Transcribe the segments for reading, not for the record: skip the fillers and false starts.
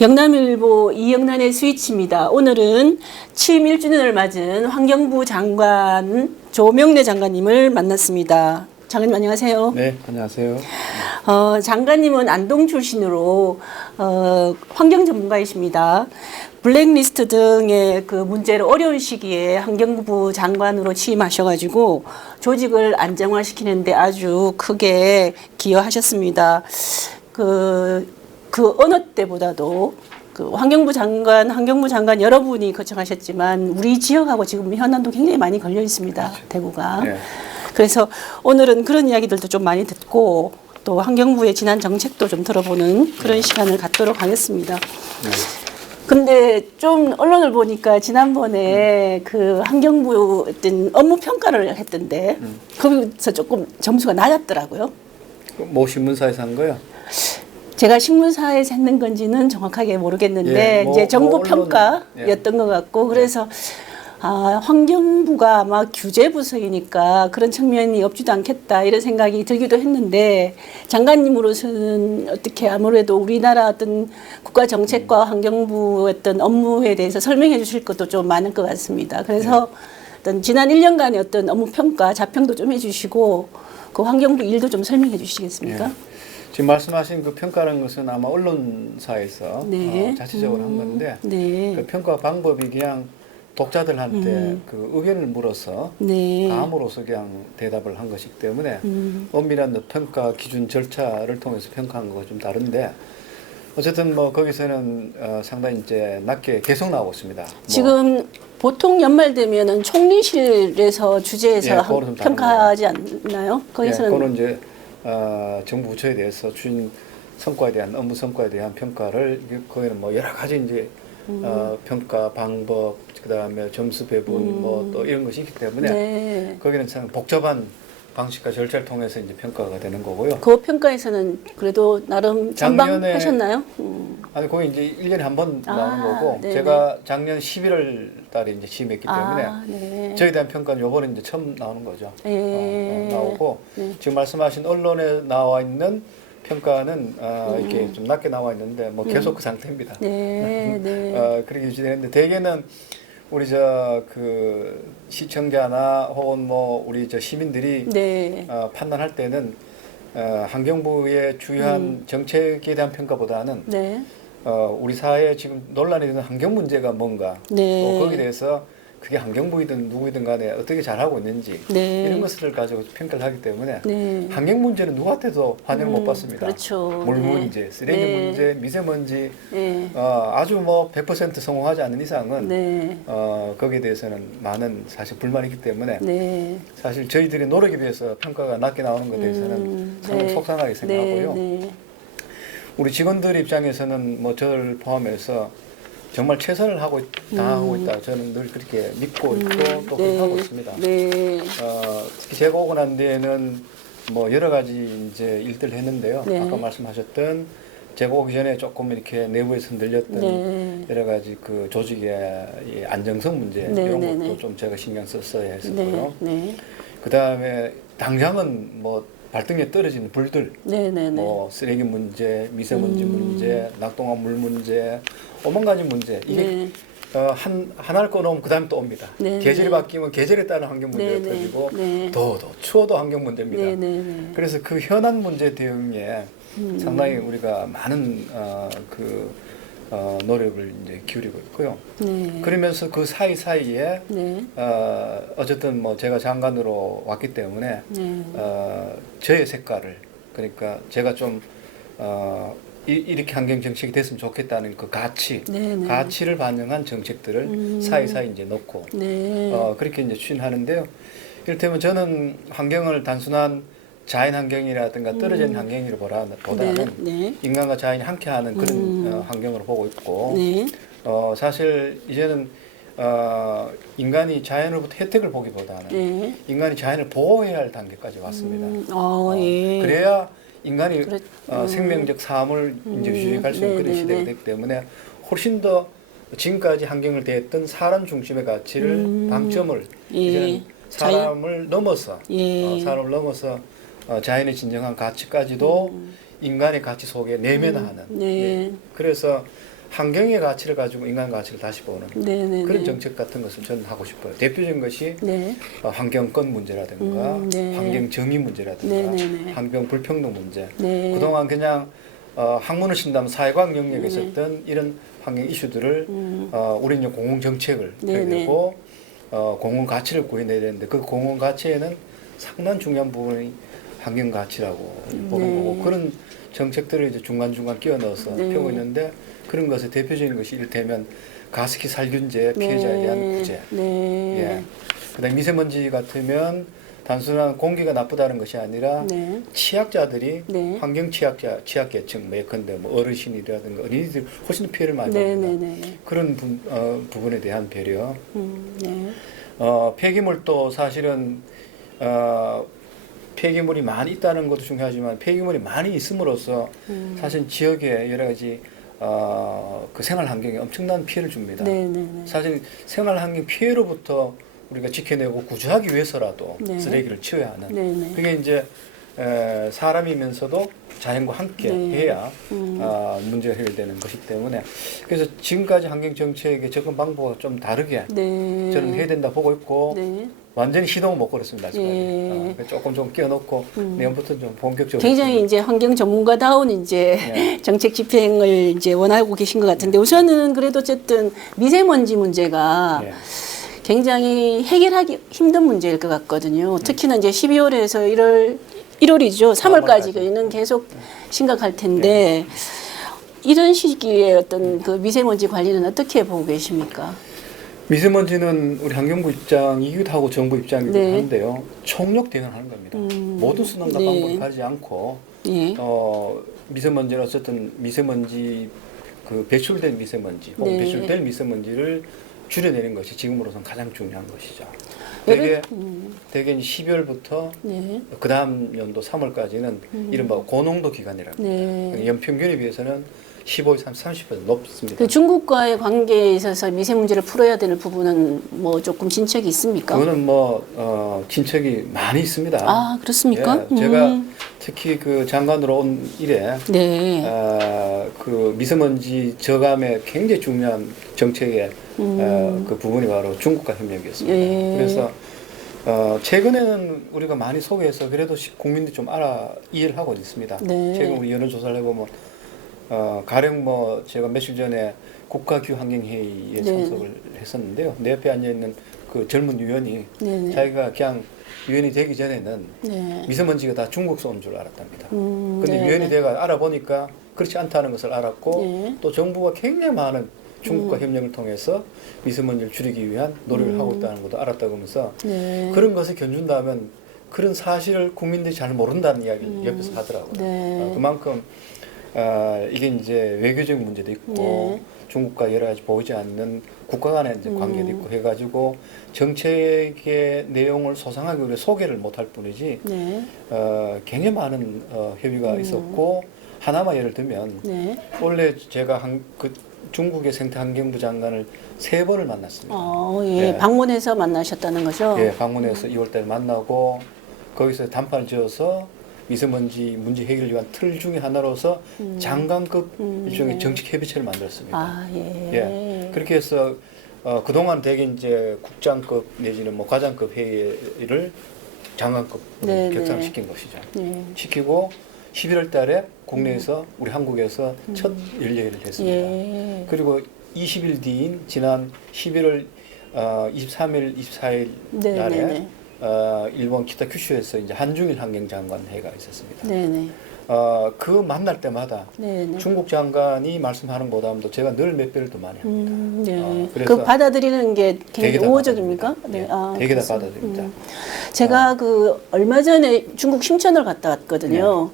영남일보 이영란의 스위치입니다. 오늘은 취임 1주년을 맞은 환경부 장관 조명래 장관님을 만났습니다. 장관님 안녕하세요. 네, 안녕하세요. 장관님은 안동 출신으로 환경 전문가이십니다. 블랙리스트 등의 그 문제를 어려운 시기에 환경부 장관으로 취임하셔가지고 조직을 안정화시키는데 아주 크게 기여하셨습니다. 그 어느 때보다도 그 환경부 장관 여러분이 거쳐가셨지만 우리 지역하고 지금 현안도 굉장히 많이 걸려 있습니다. 그렇죠. 대구가. 네. 그래서 오늘은 그런 이야기들도 좀 많이 듣고 또 환경부의 지난 정책도 좀 들어보는 그런 시간을 갖도록 하겠습니다. 네. 근데 좀 언론을 보니까 지난번에 그 환경부 어떤 업무 평가를 했던데 거기서 조금 점수가 낮았더라고요. 뭐 신문사에서 한 거요? 제가 신문사에서 했는 건지는 정확하게 모르겠는데 뭐, 이제 정부 평가였던 것 같고 그래서 환경부가 아마 규제부서이니까 그런 측면이 없지도 않겠다 이런 생각이 들기도 했는데 장관님으로서는 어떻게 아무래도 우리나라 어떤 국가 정책과 환경부 어떤 업무에 대해서 설명해 주실 것도 좀 많을 것 같습니다. 그래서 어떤 지난 1년간의 어떤 업무 평가 자평도 좀 해주시고 그 환경부 일도 좀 설명해 주시겠습니까? 지금 말씀하신 그 평가라는 것은 아마 언론사에서 자체적으로 한 건데 그 평가 방법이 그냥 독자들한테 그 의견을 물어서 감으로서 그냥 대답을 한 것이기 때문에 엄밀한 평가 기준 절차를 통해서 평가한 거가 좀 다른데 어쨌든 뭐 거기서는 상당히 이제 낮게 계속 나오고 있습니다. 지금 보통 연말 되면은 총리실에서 주재해서 평가하지 않나요? 거기서는 그거는 이제 정부 부처에 대해서 주신 성과에 대한 업무 성과에 대한 평가를 거기는 뭐 여러 가지 이제 평가 방법 그다음에 점수 배분 뭐 또 이런 것이 있기 때문에 거기는 참 복잡한 방식과 절차를 통해서 이제 평가가 되는 거고요. 그 평가에서는 그래도 나름 전방하셨나요? 아니 거기 이제 1년에 한 번 나오는 거고 제가 작년 11월 달에 이제 취임했기 때문에 저에 대한 평가는 요번에 이제 처음 나오는 거죠. 나오고 지금 말씀하신 언론에 나와 있는 평가는 이렇게 좀 낮게 나와 있는데 뭐 계속 그 상태입니다. 그렇게 유지되는데 대개는 우리 그 시청자나 혹은 뭐 우리 시민들이 판단할 때는 환경부의 주요한 정책에 대한 평가보다는 우리 사회에 지금 논란이 되는 환경 문제가 뭔가 또 거기에 대해서 그게 환경부이든 누구이든 간에 어떻게 잘하고 있는지 이런 것을 가지고 평가를 하기 때문에 환경 문제는 누구한테도 환영을 못 받습니다. 그렇죠. 물 문제, 쓰레기 문제, 미세먼지 아주 뭐 100% 성공하지 않는 이상은 거기에 대해서는 많은 사실 불만이 있기 때문에 사실 저희들이 노력에 비해서 평가가 낮게 나오는 것에 대해서는 상당히 속상하게 생각하고요. 우리 직원들 입장에서는 뭐 저를 포함해서 정말 최선을 다하고 있다. 저는 늘 그렇게 믿고 있고 또 그렇게 하고 있습니다. 특히 제가 오고 난 뒤에는 뭐 여러 가지 이제 일들을 했는데요. 아까 말씀하셨던 제가 오기 전에 조금 이렇게 내부에서 흔들렸던 여러 가지 그 조직의 안정성 문제 이런 것도 좀 제가 신경 썼어야 했었고요. 그 다음에 당장은 뭐 발등에 떨어지는 불들, 뭐 쓰레기 문제, 미세먼지 문제, 낙동강 물 문제, 오만 가지 문제. 이게 하나를 꺼놓으면 그 다음에 또 옵니다. 계절이 바뀌면 계절에 따른 환경 문제가 터지고 더워도 추워도 환경 문제입니다. 그래서 그 현안 문제 대응에 상당히 우리가 많은 노력을 이제 기울이고 있고요. 그러면서 그 사이사이에 어쨌든 뭐 제가 장관으로 왔기 때문에 저의 색깔을 그러니까 제가 좀 이렇게 환경 정책이 됐으면 좋겠다는 그 가치를 반영한 정책들을 사이사이 이제 넣고 그렇게 이제 추진하는데요. 이를테면 저는 환경을 단순한 자연 환경이라든가 떨어진 환경이라보다는 인간과 자연이 함께하는 그런 환경으로 보고 있고 사실 이제는 인간이 자연으로부터 혜택을 보기보다는 인간이 자연을 보호해야 할 단계까지 왔습니다. 그래야 인간이 생명적 삶을 이제 유지할 수 있는 그런 시대가 됐기 때문에 훨씬 더 지금까지 환경을 대했던 사람 중심의 가치를 방점을 이제는 사람을 넘어서 자연의 진정한 가치까지도 인간의 가치 속에 내면화하는 그래서 환경의 가치를 가지고 인간 가치를 다시 보는 네네네. 그런 정책 같은 것을 저는 하고 싶어요. 대표적인 것이 네. 환경권 문제라든가 네. 환경 정의 문제라든가 네네네. 환경 불평등 문제. 네. 그동안 그냥 학문을 신다면 사회과학 영역에 있었던 이런 환경 이슈들을 우리는 공공 정책을 해야 되고 공공 가치를 구해내야 되는데 그 공공 가치에는 상당히 중요한 부분이 환경 가치라고 보는 거고 그런 정책들을 이제 중간중간 끼워 넣어서 펴고 있는데 그런 것의 대표적인 것이 이를테면 가습기 살균제 피해자에 대한 구제. 예. 그다음에 미세먼지 같으면 단순한 공기가 나쁘다는 것이 아니라 취약자들이 환경 취약계층, 예컨대 뭐 어르신이라든가 어린이들 훨씬 더 피해를 많이 받는다. 그런 부분에 대한 배려. 폐기물도 사실은 폐기물이 많이 있다는 것도 중요하지만 폐기물이 많이 있음으로써 사실 지역에 여러 가지 그 생활 환경에 엄청난 피해를 줍니다. 사실 생활 환경 피해로부터 우리가 지켜내고 구조하기 위해서라도 쓰레기를 치워야 하는 그게 이제 사람이면서도 자연과 함께 해야 문제가 해결되는 것이기 때문에 그래서 지금까지 환경 정책의 접근 방법과 좀 다르게 저는 해야 된다 보고 있고 완전히 시동은 못 걸었습니다. 아직까지. 조금 끼워놓고 내년부터 좀 본격적으로 굉장히 이제 환경 전문가다운 이제 정책 집행을 이제 원하고 계신 것 같은데 우선은 그래도 어쨌든 미세먼지 문제가 굉장히 해결하기 힘든 문제일 것 같거든요. 특히나 이제 12월에서 1월이죠. 3월까지는 계속 심각할 텐데 이런 시기에 어떤 그 미세먼지 관리는 어떻게 보고 계십니까? 미세먼지는 우리 환경부 입장이기도 하고 정부 입장이기도 한데요. 총력 대응하는 겁니다. 모든 수단과 방법을 가지지 않고 미세먼지는 어쨌든 미세먼지 그 배출된 미세먼지 혹은 배출될 미세먼지를 줄여내는 것이 지금으로서는 가장 중요한 것이죠. 대개 12월부터 그 다음 연도 3월까지는 이른바 고농도 기간이라고 연평균에 비해서는 15에서 30% 높습니다. 그 중국과의 관계에 있어서 미세 문제를 풀어야 되는 부분은 뭐 조금 진척이 있습니까? 그거는 진척이 많이 있습니다. 아, 그렇습니까? 예, 제가 특히 그 장관으로 온 이래 그 미세먼지 저감에 굉장히 중요한 정책의 그 부분이 바로 중국과 협력이었습니다. 그래서 최근에는 우리가 많이 소개해서 그래도 국민들이 좀 이해를 하고 있습니다. 최근 우리 여론조사를 해보면 가령 제가 며칠 전에 국가규환경회의에 참석을 했었는데요. 내 옆에 앉아있는 그 젊은 위원이 자기가 그냥 위원이 되기 전에는 미세먼지가 다 중국에서 온 줄 알았답니다. 근데 위원이 돼가 알아보니까 그렇지 않다는 것을 알았고 또 정부가 굉장히 많은 중국과 협력을 통해서 미세먼지를 줄이기 위한 노력을 하고 있다는 것도 알았다고 하면서 그런 것을 견준다면 그런 사실을 국민들이 잘 모른다는 이야기를 옆에서 하더라고요. 그만큼 이게 이제 외교적 문제도 있고 중국과 여러 가지 보이지 않는 국가 간의 이제 관계도 있고 해가지고 정책의 내용을 소상하게 우리가 소개를 못할 뿐이지 굉장히 많은 협의가 있었고 하나만 예를 들면 원래 제가 중국의 생태환경부 장관을 3번을 만났습니다. 방문해서 만나셨다는 거죠? 방문해서 2월달에 만나고 거기서 단판을 지어서 미세먼지 문제 해결을 위한 틀 중에 하나로서 장관급 일종의 정책 협의체를 만들었습니다. 그렇게 해서 그동안 대개 이제 국장급 내지는 과장급 회의를 장관급 격상시킨 것이죠. 시키고 11월 달에 국내에서 우리 한국에서 첫 연례를 했습니다. 그리고 20일 뒤인 지난 11월 23일, 24일 날에 일본 기타 큐슈에서 이제 한중일 환경장관 회의가 있었습니다. 그 만날 때마다 중국 장관이 말씀하는 보다도 제가 늘 몇 배를 더 많이 합니다. 그래서 그 받아들이는 게 굉장히 우호적입니까? 되게 다 받아들입니다. 제가 얼마 전에 중국 심천을 갔다 왔거든요.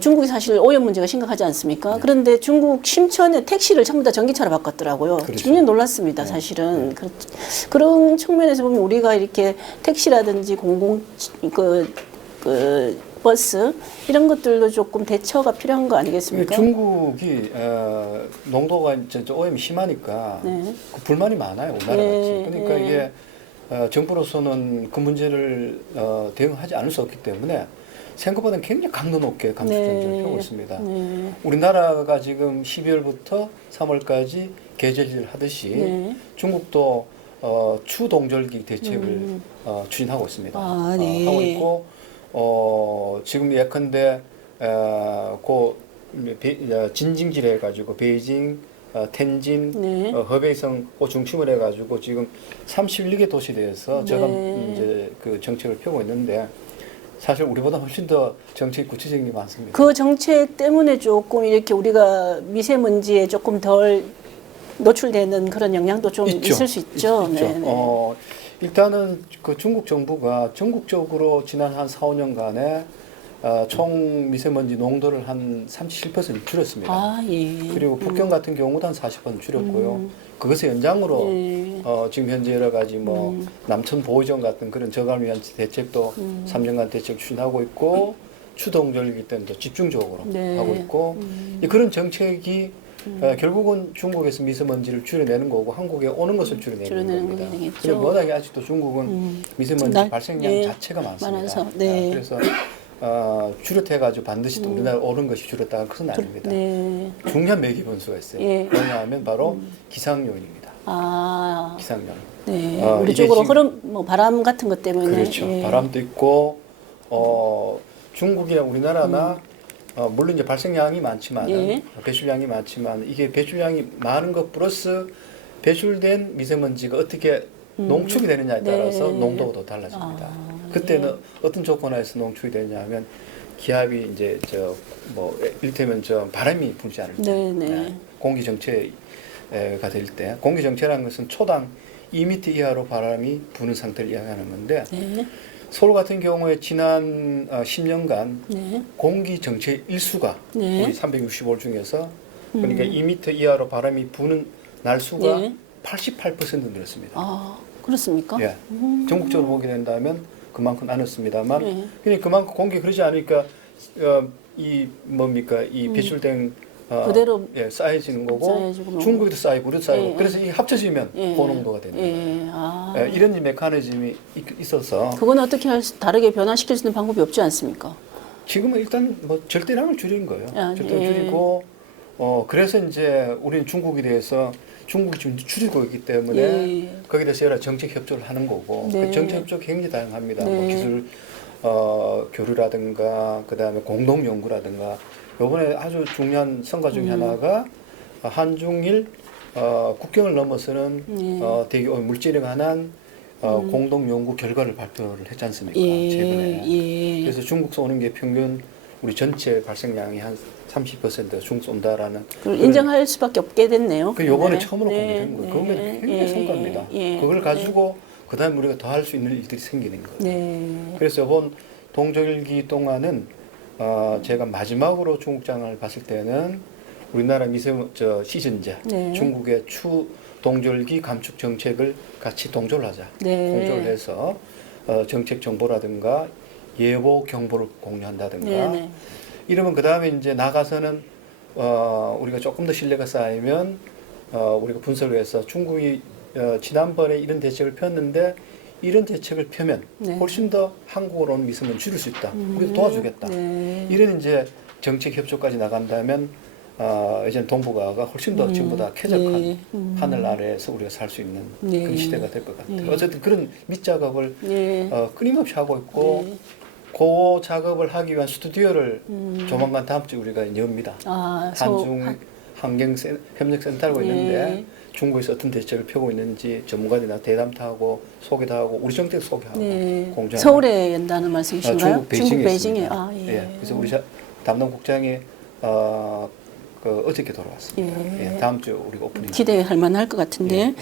중국이 사실 오염 문제가 심각하지 않습니까? 그런데 중국 심천에 택시를 전부 다 전기차로 바꿨더라고요. 굉장히 놀랐습니다, 사실은. 그런 측면에서 보면 우리가 이렇게 택시라든지 버스 이런 것들도 조금 대처가 필요한 거 아니겠습니까? 중국이 농도가 오염이 심하니까 그 불만이 많아요, 우리나라 같이. 그러니까 이게 정부로서는 그 문제를 대응하지 않을 수 없기 때문에 생각보다는 굉장히 강도 높게 감축 정책을 펴고 있습니다. 네. 우리나라가 지금 12월부터 3월까지 계절질 하듯이 중국도 추동절기 대책을 추진하고 있습니다. 아, 네. 하고 있고 지금 예컨대 진징지를 해가지고 베이징, 텐진, 네. 허베이성 중심을 해가지고 지금 31개 도시대에서 제가 이제 그 정책을 펴고 있는데 사실 우리보다 훨씬 더 정책 구체적인 게 많습니다. 그 정책 때문에 조금 이렇게 우리가 미세먼지에 조금 덜 노출되는 그런 영향도 좀 있죠. 있을 수 있죠. 있죠. 네, 네. 일단은 그 중국 정부가 전국적으로 지난 한 4, 5년간에 총 미세먼지 농도를 한 37% 줄였습니다. 아, 예. 그리고 북경 같은 경우도 한 40% 줄였고요. 그것의 연장으로 지금 현재 여러 가지 뭐 남천 보호전 같은 그런 저감을 위한 대책도 3년간 대책 추진하고 있고 추동절기 때는 더 집중적으로 네. 하고 있고 그런 정책이 결국은 중국에서 미세먼지를 줄여내는 거고 한국에 오는 것을 줄여내는 겁니다. 그런데 워낙에 아직도 중국은 미세먼지 발생량 자체가 많습니다. 많아서, 네. 그래서 줄였해가지고 반드시 또 우리나라 오는 것이 줄였다가 그건 아닙니다. 네. 중요한 매개 변수가 있어요. 예. 뭐냐면 바로 기상요인입니다. 아, 기상요인. 네. 이게 우리 쪽으로 지금- 흐름, 뭐 바람 같은 것 때문에. 그렇죠. 예. 바람도 있고 중국이나 우리나라나 물론 이제 발생량이 많지만 예. 배출량이 많지만 이게 배출량이 많은 것 플러스 배출된 미세먼지가 어떻게 농축이 되느냐에 따라서 네. 농도가 더 달라집니다. 그때는 어떤 조건하에서 농축이 되냐면 기압이 이제 이를테면 바람이 불지 않을 때 네, 네. 공기 정체가 될 때 공기 정체라는 것은 초당 2m 이하로 바람이 부는 상태를 이야기하는 건데 네. 서울 같은 경우에 지난 10년간 네. 공기 정체 일수가 네. 우리 365일 중에서 그러니까 2m 이하로 바람이 부는 날수가 네. 88% 늘었습니다. 아, 그렇습니까? 예. 전국적으로 보게 된다면 그만큼 나눴습니다만 네. 그러니까 그만큼 공기 그러지 않으니까 이 배출된 그대로 쌓여지는 거고 쌓여지고 중국에도 쌓이고 우리도 쌓이고 예, 그래서 이 합쳐지면 예. 고농도가 되는 거예요. 예. 아. 이런 메커니즘이 있어서 그건 어떻게 다르게 변화시킬 수 있는 방법이 없지 않습니까? 지금은 일단 뭐 절대량을 줄인 거예요. 아, 절대량 예. 줄이고 그래서 이제 우리는 중국에 대해서 중국이 지금 줄이고 있기 때문에 예. 거기에 대해서 여러 정책 협조를 하는 거고 네. 그 정책 협조 굉장히 다양합니다. 네. 뭐 기술 교류라든가 그다음에 공동 연구라든가 이번에 아주 중요한 성과 중에 하나가 한중일 국경을 넘어서는 대기 물질에 관한 공동 연구 결과를 발표를 했지 않습니까? 예. 최근에. 예. 그래서 중국서 오는 게 평균 우리 전체 발생량이 한 30% 중국서 온다라는 그걸 인정할 수밖에 없게 됐네요. 그 요번에 네. 처음으로 네. 공개된 거예요. 그러면 굉장히 예. 성과입니다. 예. 그걸 가지고 그다음에 우리가 더 할 수 있는 일들이 생기는 거예요. 네. 그래서 이번 동절기 동안은 제가 마지막으로 중국장을 봤을 때는 우리나라 시즌제 네. 중국의 추 동절기 감축 정책을 같이 동조하자. 네. 공조를 해서 정책 정보라든가 예보 경보를 공유한다든가 네. 네. 이러면 그 다음에 이제 나가서는 우리가 조금 더 신뢰가 쌓이면 우리가 분석을 해서 중국이 지난번에 이런 대책을 폈는데 이런 대책을 펴면 네. 훨씬 더 한국으로 온 미세먼지를 줄일 수 있다. 우리도 도와주겠다. 네. 이런 이제 정책 협조까지 나간다면 이제는 동북아가 훨씬 더 지금보다 쾌적한 네. 하늘 아래에서 우리가 살 수 있는 네. 그런 시대가 될 것 같아요. 어쨌든 그런 밑작업을 네. 끊임없이 하고 있고 네. 그 작업을 하기 위한 스튜디오를 조만간 다음 주에 우리가 엽니다. 아, 한중 환경협력센터라고 네. 있는데 중국에서 어떤 대책을 펴고 있는지 전문가들이나 대담도 하고 소개도 하고 우리 정책도 소개하고 네. 공조하고 서울에 연다는 말씀이신가요? 중국 베이징에 베이징에. 있습니다. 아, 예. 그래서 우리 담당 국장이 어저께 돌아왔습니다. 예. 다음 주 우리가 오프닝 기대할 만할 것 같은데. 예.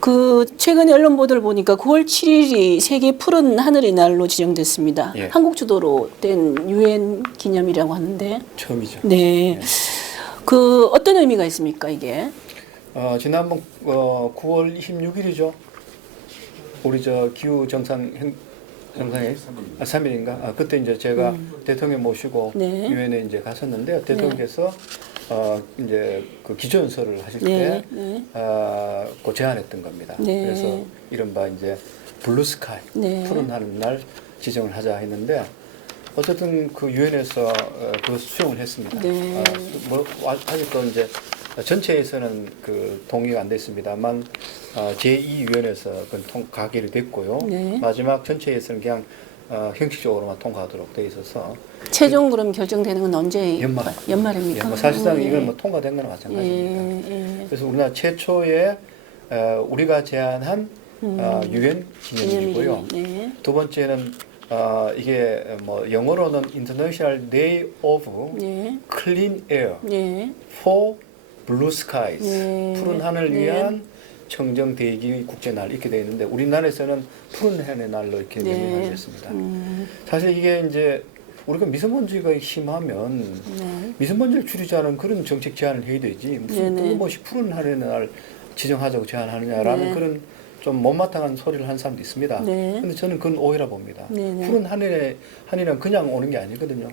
그 최근에 언론 보도를 보니까 9월 7일이 세계 푸른 하늘의 날로 지정됐습니다. 예. 한국 주도로 된 유엔 기념이라고 하는데. 처음이죠. 네. 그 어떤 의미가 있습니까, 이게? 지난번 9월 26일이죠. 우리 기후 정상회 3일인가? 그때 이제 제가 대통령 모시고 네. 유엔에 이제 갔었는데 대통령께서 이제 그 기조연설을 하실 네. 때 그 제안했던 겁니다. 네. 그래서 이른바 이제 블루 스카이 네. 푸른 하늘 날 지정을 하자 했는데 어쨌든 그 유엔에서 그 수용을 했습니다. 네. 뭐 아직도 이제 전체에서는 그 동의가 안 됐습니다만 제2위원회에서 그건 가결이 됐고요. 네. 마지막 전체에서는 그냥 형식적으로만 통과하도록 돼 있어서 최종 그럼 결정되는 건 언제? 연말입니까? 예, 뭐 사실상 이건 뭐 통과된 거나 마찬가지입니다. 그래서 우리나라 최초의 우리가 제안한 유엔 기념일이고요. 네. 두 번째는 이게 뭐 영어로는 International Day of Clean Air for Blue Skies, 푸른 하늘 위한 청정 대기 국제날 이렇게 되어 있는데 우리나라에서는 푸른 하늘의 날로 이렇게 명명을 했습니다. 사실 이게 이제 우리가 미세먼지가 심하면 미세먼지를 줄이자는 그런 정책 제안을 해야 되지 무슨 뜬금없이 푸른 하늘의 날 지정하자고 제안하느냐라는 그런 좀 못마땅한 소리를 한 사람도 있습니다. 근데 저는 그건 오해라 봅니다. 푸른 하늘은 그냥 오는 게 아니거든요.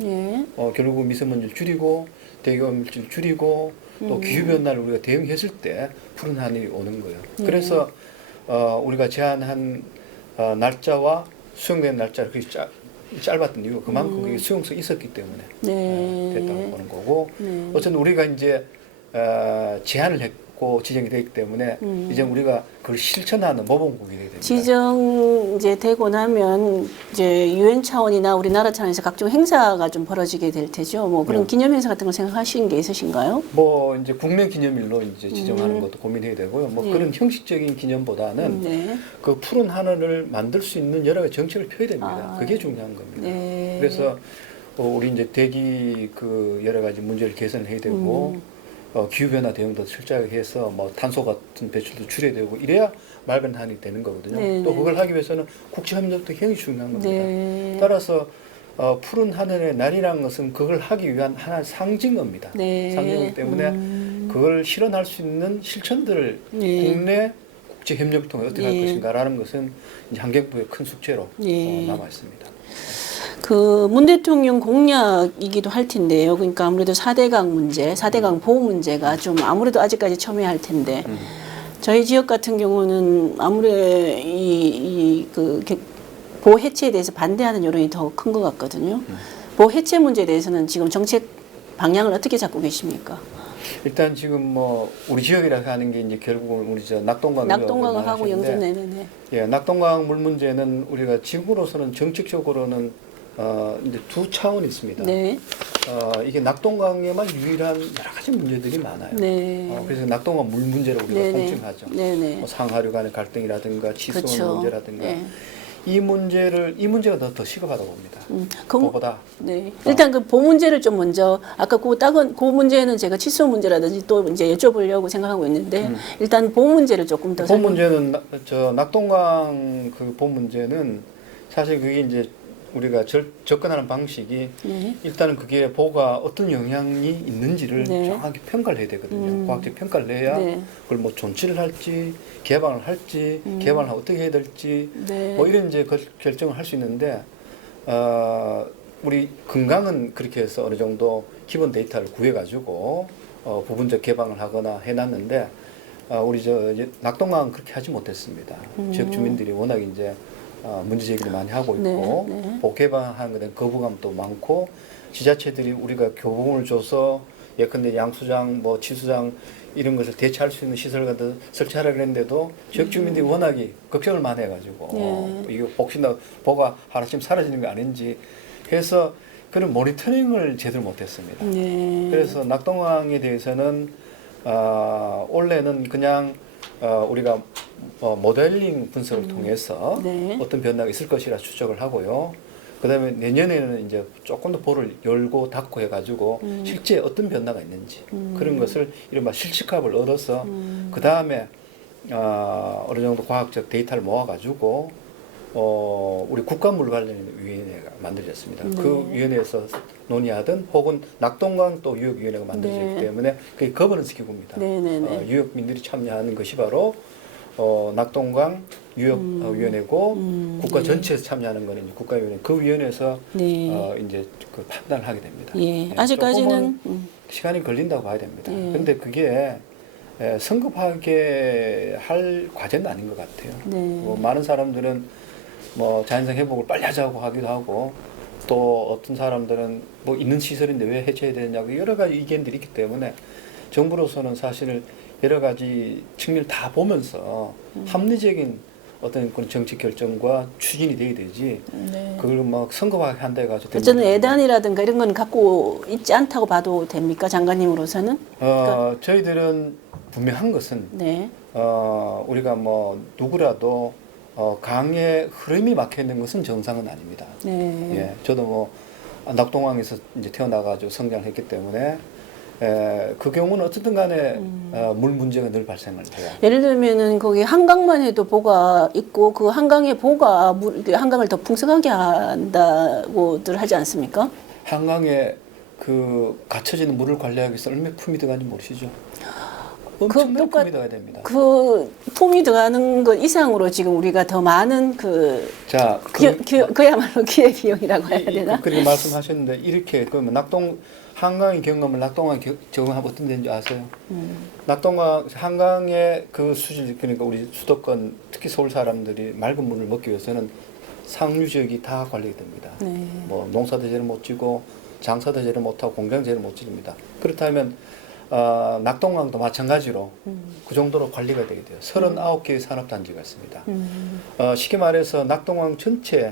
결국 미세먼지를 줄이고 대기오염물질 줄이고 또 기후변화를 우리가 대응했을 때 푸른 하늘이 오는 거예요. 그래서 우리가 제안한 날짜와 수용된 날짜를 그렇게 짧았던 이유가 그만큼 그게 수용성이 있었기 때문에 됐다고 보는 거고 어쨌든 우리가 이제 제안을 했고 지정이 되기 때문에 이제 우리가 그걸 실천하는 모범국이 되게 됩니다. 지정 이제 되고 나면 이제 유엔 차원이나 우리나라 차원에서 각종 행사가 좀 벌어지게 될 테죠. 뭐 그런 기념 행사 같은 거 생각하시는 게 있으신가요? 뭐 이제 국민 기념일로 이제 지정하는 것도 고민해야 되고요. 뭐 그런 형식적인 기념보다는 그 푸른 하늘을 만들 수 있는 여러 가지 정책을 펴야 됩니다. 그게 중요한 겁니다. 그래서 우리 이제 대기 그 여러 가지 문제를 개선해야 되고. 기후변화 대응도 철저하게 해서 뭐 탄소 같은 배출도 줄여야 되고 이래야 맑은 하늘이 되는 거거든요. 또 그걸 하기 위해서는 국제협력도 굉장히 중요한 겁니다. 따라서 푸른 하늘의 날이라는 것은 그걸 하기 위한 하나의 상징입니다. 상징이기 때문에 그걸 실현할 수 있는 실천들을 국내 국제협력을 통해 어떻게 할 것인가라는 것은 이제 환경부의 큰 숙제로 남아 있습니다. 그 문 대통령 공약이기도 할 텐데요. 그러니까 아무래도 4대강 문제, 4대강 보호 문제가 좀 아무래도 아직까지 첨예할 텐데 저희 지역 같은 경우는 아무래도 그 보호 해체에 대해서 반대하는 여론이 더 큰 것 같거든요. 보호 해체 문제에 대해서는 지금 정책 방향을 어떻게 잡고 계십니까? 일단 지금 뭐 우리 지역이라고 하는 게 이제 결국은 우리 저 낙동강을 하고 영전 예, 낙동강 물 문제는 우리가 지금으로서는 정책적으로는 이제 두 차원이 있습니다. 이게 낙동강에만 유일한 여러 가지 문제들이 많아요. 그래서 낙동강 물 문제로 우리가 통칭하죠. 뭐 상하류 간의 갈등이라든가 치수원 문제라든가 이 문제가 더 시급하다고 봅니다. 그거보다. 일단 그 보호 문제를 좀 먼저 아까 그 문제는 제가 치수원 문제라든지 또 이제 여쭤보려고 생각하고 있는데 일단 보호 문제를 조금 더. 보호 문제는 저 낙동강 그 보호 문제는 사실 그게 이제 우리가 접근하는 방식이 일단은 그게 보호가 어떤 영향이 있는지를 정확히 평가를 해야 되거든요. 과학적 평가를 해야 그걸 뭐 존치를 할지 개방을 할지 개방을 어떻게 해야 될지 뭐 이런 이제 결정을 할 수 있는데 우리 금강은 그렇게 해서 어느 정도 기본 데이터를 구해가지고 부분적 개방을 하거나 해놨는데 우리 저 낙동강은 그렇게 하지 못했습니다. 지역 주민들이 워낙 이제 문제 제기를 많이 하고 있고 보호 개방하는 것에 대한 거부감도 많고 지자체들이 우리가 교본을 줘서 예컨대 양수장, 뭐 치수장 이런 것을 대체할 수 있는 시설 같은 설치하라 그랬는데도 지역 주민들이 워낙에 걱정을 많이 해가지고 이거 혹시나 보가 하나쯤 사라지는 거 아닌지 해서 그런 모니터링을 제대로 못했습니다. 그래서 낙동강에 대해서는 원래는 그냥 우리가 모델링 분석을 통해서 어떤 변화가 있을 것이라 추적을 하고요. 그다음에 내년에는 이제 조금 더 볼을 열고 닫고 해가지고 실제 어떤 변화가 있는지 그런 것을 이른바 실시합을 얻어서 그 다음에 어느 정도 과학적 데이터를 모아가지고 우리 국가물관리위원회가 만들어졌습니다. 그 위원회에서 논의하든 혹은 낙동강 또 유역위원회가 만들어졌기 때문에 그게 거버넌스 기구입니다. 유역민들이 참여하는 것이 바로 낙동강 유역위원회고 국가 전체에서 참여하는 거는 이제 국가위원회 그 위원회에서 이제 그 판단을 하게 됩니다. 아직까지는 시간이 걸린다고 봐야 됩니다. 그런데 그게 성급하게 할 과제는 아닌 것 같아요. 뭐 많은 사람들은 뭐 자연상 회복을 빨리 하자고 하기도 하고 또 어떤 사람들은 뭐 있는 시설인데 왜 해체해야 되느냐고 여러 가지 의견들이 있기 때문에 정부로서는 사실 여러 가지 측면을 다 보면서 합리적인 어떤 그런 정치 결정과 추진이 돼야 되지. 네. 그걸 막 선거화하게 한다 해가지고. 저는 예단이라든가 이런 건 갖고 있지 않다고 봐도 됩니까, 장관님으로서는? 저희들은 분명한 것은 네. 우리가 뭐 누구라도 강의 흐름이 막혀 있는 것은 정상은 아닙니다. 네. 예, 저도 뭐 낙동강에서 이제 태어나가지고 성장했기 때문에 그 경우는 어쨌든 간에 물 문제가 늘 발생을 해요. 예를 들면은 거기 한강만 해도 보가 있고 그 한강의 보가 한강을 더 풍성하게 한다고들 하지 않습니까? 한강에 그 갇혀지는 물을 관리하기 위해서 얼마나 품이 들어가는지 모르시죠? 엄청나게 품이 들어가야 됩니다. 그 품이 들어가는 것 이상으로 지금 우리가 더 많은 그야말로 기회 비용이라고 해야 되나? 그렇게 말씀하셨는데 이렇게 그러면 한강의 경험을 낙동강 적용하면 어떤 데인지 아세요? 낙동강 한강의 그 수질 그러니까 우리 수도권 특히 서울 사람들이 맑은 물을 먹기 위해서는 상류 지역이 다 관리가 됩니다. 네. 뭐 농사도 제대로 못 지고 장사도 제대로 못하고 공장 제대로 못 지릅니다. 그렇다면 낙동강도 마찬가지로 그 정도로 관리가 되게 돼요. 39개의 산업단지가 있습니다. 쉽게 말해서 낙동강 전체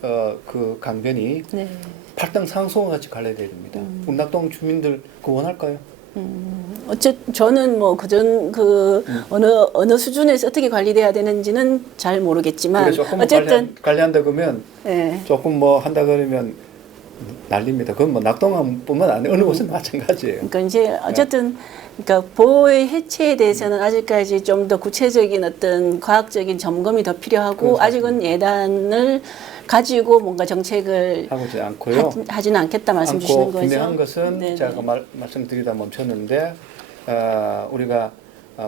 그 강변이 네. 팔당 상수원 같이 관리돼야 됩니다. 우리 낙동 주민들 그거 원할까요? 어쨌든 저는 뭐 어느 수준에서 어떻게 관리돼야 되는지는 잘 모르겠지만 조금 어쨌든 관리한다 그러면 네. 조금 뭐 한다 그러면 난립니다. 그건 뭐 낙동강뿐만 아니라 어느 곳은 마찬가지예요. 그러니까 이제 어쨌든 그러니까 보호의 해체에 대해서는 아직까지 좀 더 구체적인 어떤 과학적인 점검이 더 필요하고 아직은 예단을 가지고 뭔가 정책을 하지 않고요. 하지는 않겠다 말씀 주시는 거죠. 분명한 것은 네네. 제가 말씀드리다 멈췄는데 우리가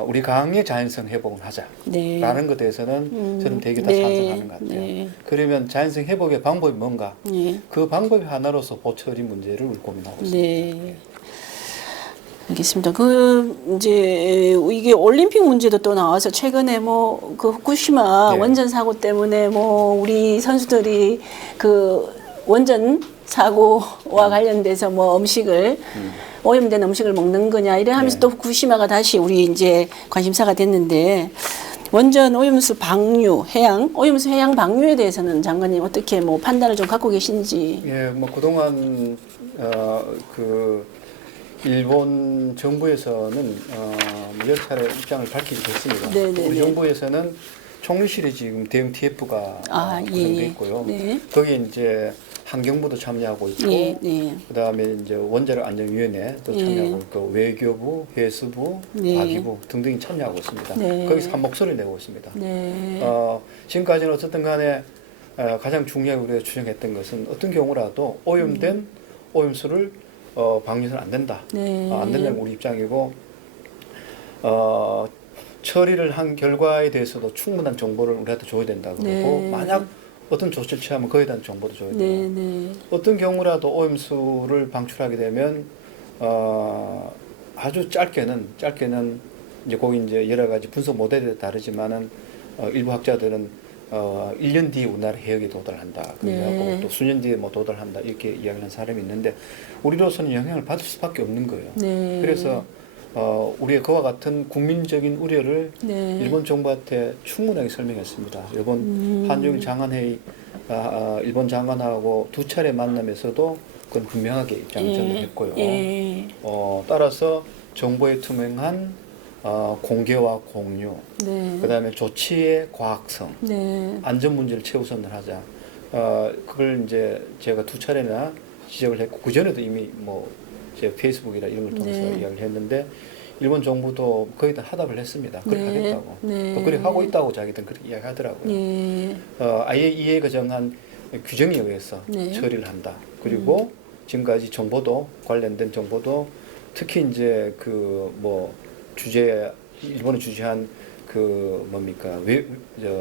우리 강의 자연성 회복을 하자라는 네. 것에 대해서는 저는 되게 다 네. 찬성하는 것 같아요. 네. 그러면 자연성 회복의 방법이 뭔가? 네. 그 방법이 하나로서 보처리 문제를 우리 고민하고 있습니다. 네. 알겠습니다. 이제 이게 올림픽 문제도 또 나와서 최근에 뭐 그 후쿠시마 네. 원전 사고 때문에 뭐 우리 선수들이 그 원전 사고와 관련돼서 뭐 오염된 음식을 먹는 거냐 이래 하면서 네. 또 후쿠시마가 다시 우리 이제 관심사가 됐는데 원전 오염수 오염수 해양 방류에 대해서는 장관님 어떻게 뭐 판단을 좀 갖고 계신지. 예, 뭐 그동안 일본 정부에서는 여러 차례 입장을 밝히기도 했습니다. 네네네. 우리 정부에서는 총리실이 지금 대응 TF가 구성되어 있고요. 네. 거기에 이제 환경부도 참여하고 있고, 네, 네. 그다음에 이제 원자력 안전위원회도 참여하고 있고, 외교부, 해수부, 네. 과기부 등등이 참여하고 있습니다. 네. 거기서 한 목소리를 내고 있습니다. 네. 지금까지는 어쨌든 간에 가장 중요하게 우리가 추정했던 것은 어떤 경우라도 오염된 오염수를 방류해서는 안 된다. 네. 안 된다는 우리 입장이고 처리를 한 결과에 대해서도 충분한 정보를 우리한테 줘야 된다 그러고 네. 만약 어떤 조치를 취하면 그에 대한 정보도 줘야 돼요. 네, 네. 어떤 경우라도 오염수를 방출하게 되면 아주 짧게는 이제 거기 이제 여러 가지 분석 모델에 다르지만은 일부 학자들은 1년 뒤에 우리나라 해역에 도달한다. 그래갖고 네. 또 수년 뒤에 뭐 도달한다 이렇게 이야기하는 사람이 있는데 우리로서는 영향을 받을 수밖에 없는 거예요. 네. 그래서 우리의 그와 같은 국민적인 우려를 네. 일본 정부한테 충분하게 설명했습니다. 일본 한중일 장관회의 일본 장관하고 두 차례 만남에서도 그건 분명하게 입장을 전했고요. 예. 따라서 정보의 투명한 공개와 공유, 네. 그다음에 조치의 과학성, 네. 안전 문제를 최우선을 하자. 그걸 이제 제가 두 차례나 지적을 했고 그 전에도 이미 뭐 제 페이스북이나 이런 걸 통해서 네. 이야기를 했는데 일본 정부도 거의 다 하답을 했습니다. 그렇게 네. 하겠다고. 네. 또 그렇게 하고 있다고 자기들은 그렇게 이야기하더라고요. 예. IAEA가 정한 규정에 의해서 네. 처리를 한다. 그리고 지금까지 정보도 관련된 정보도 특히 이제 그 뭐 일본이 주재한 그 뭡니까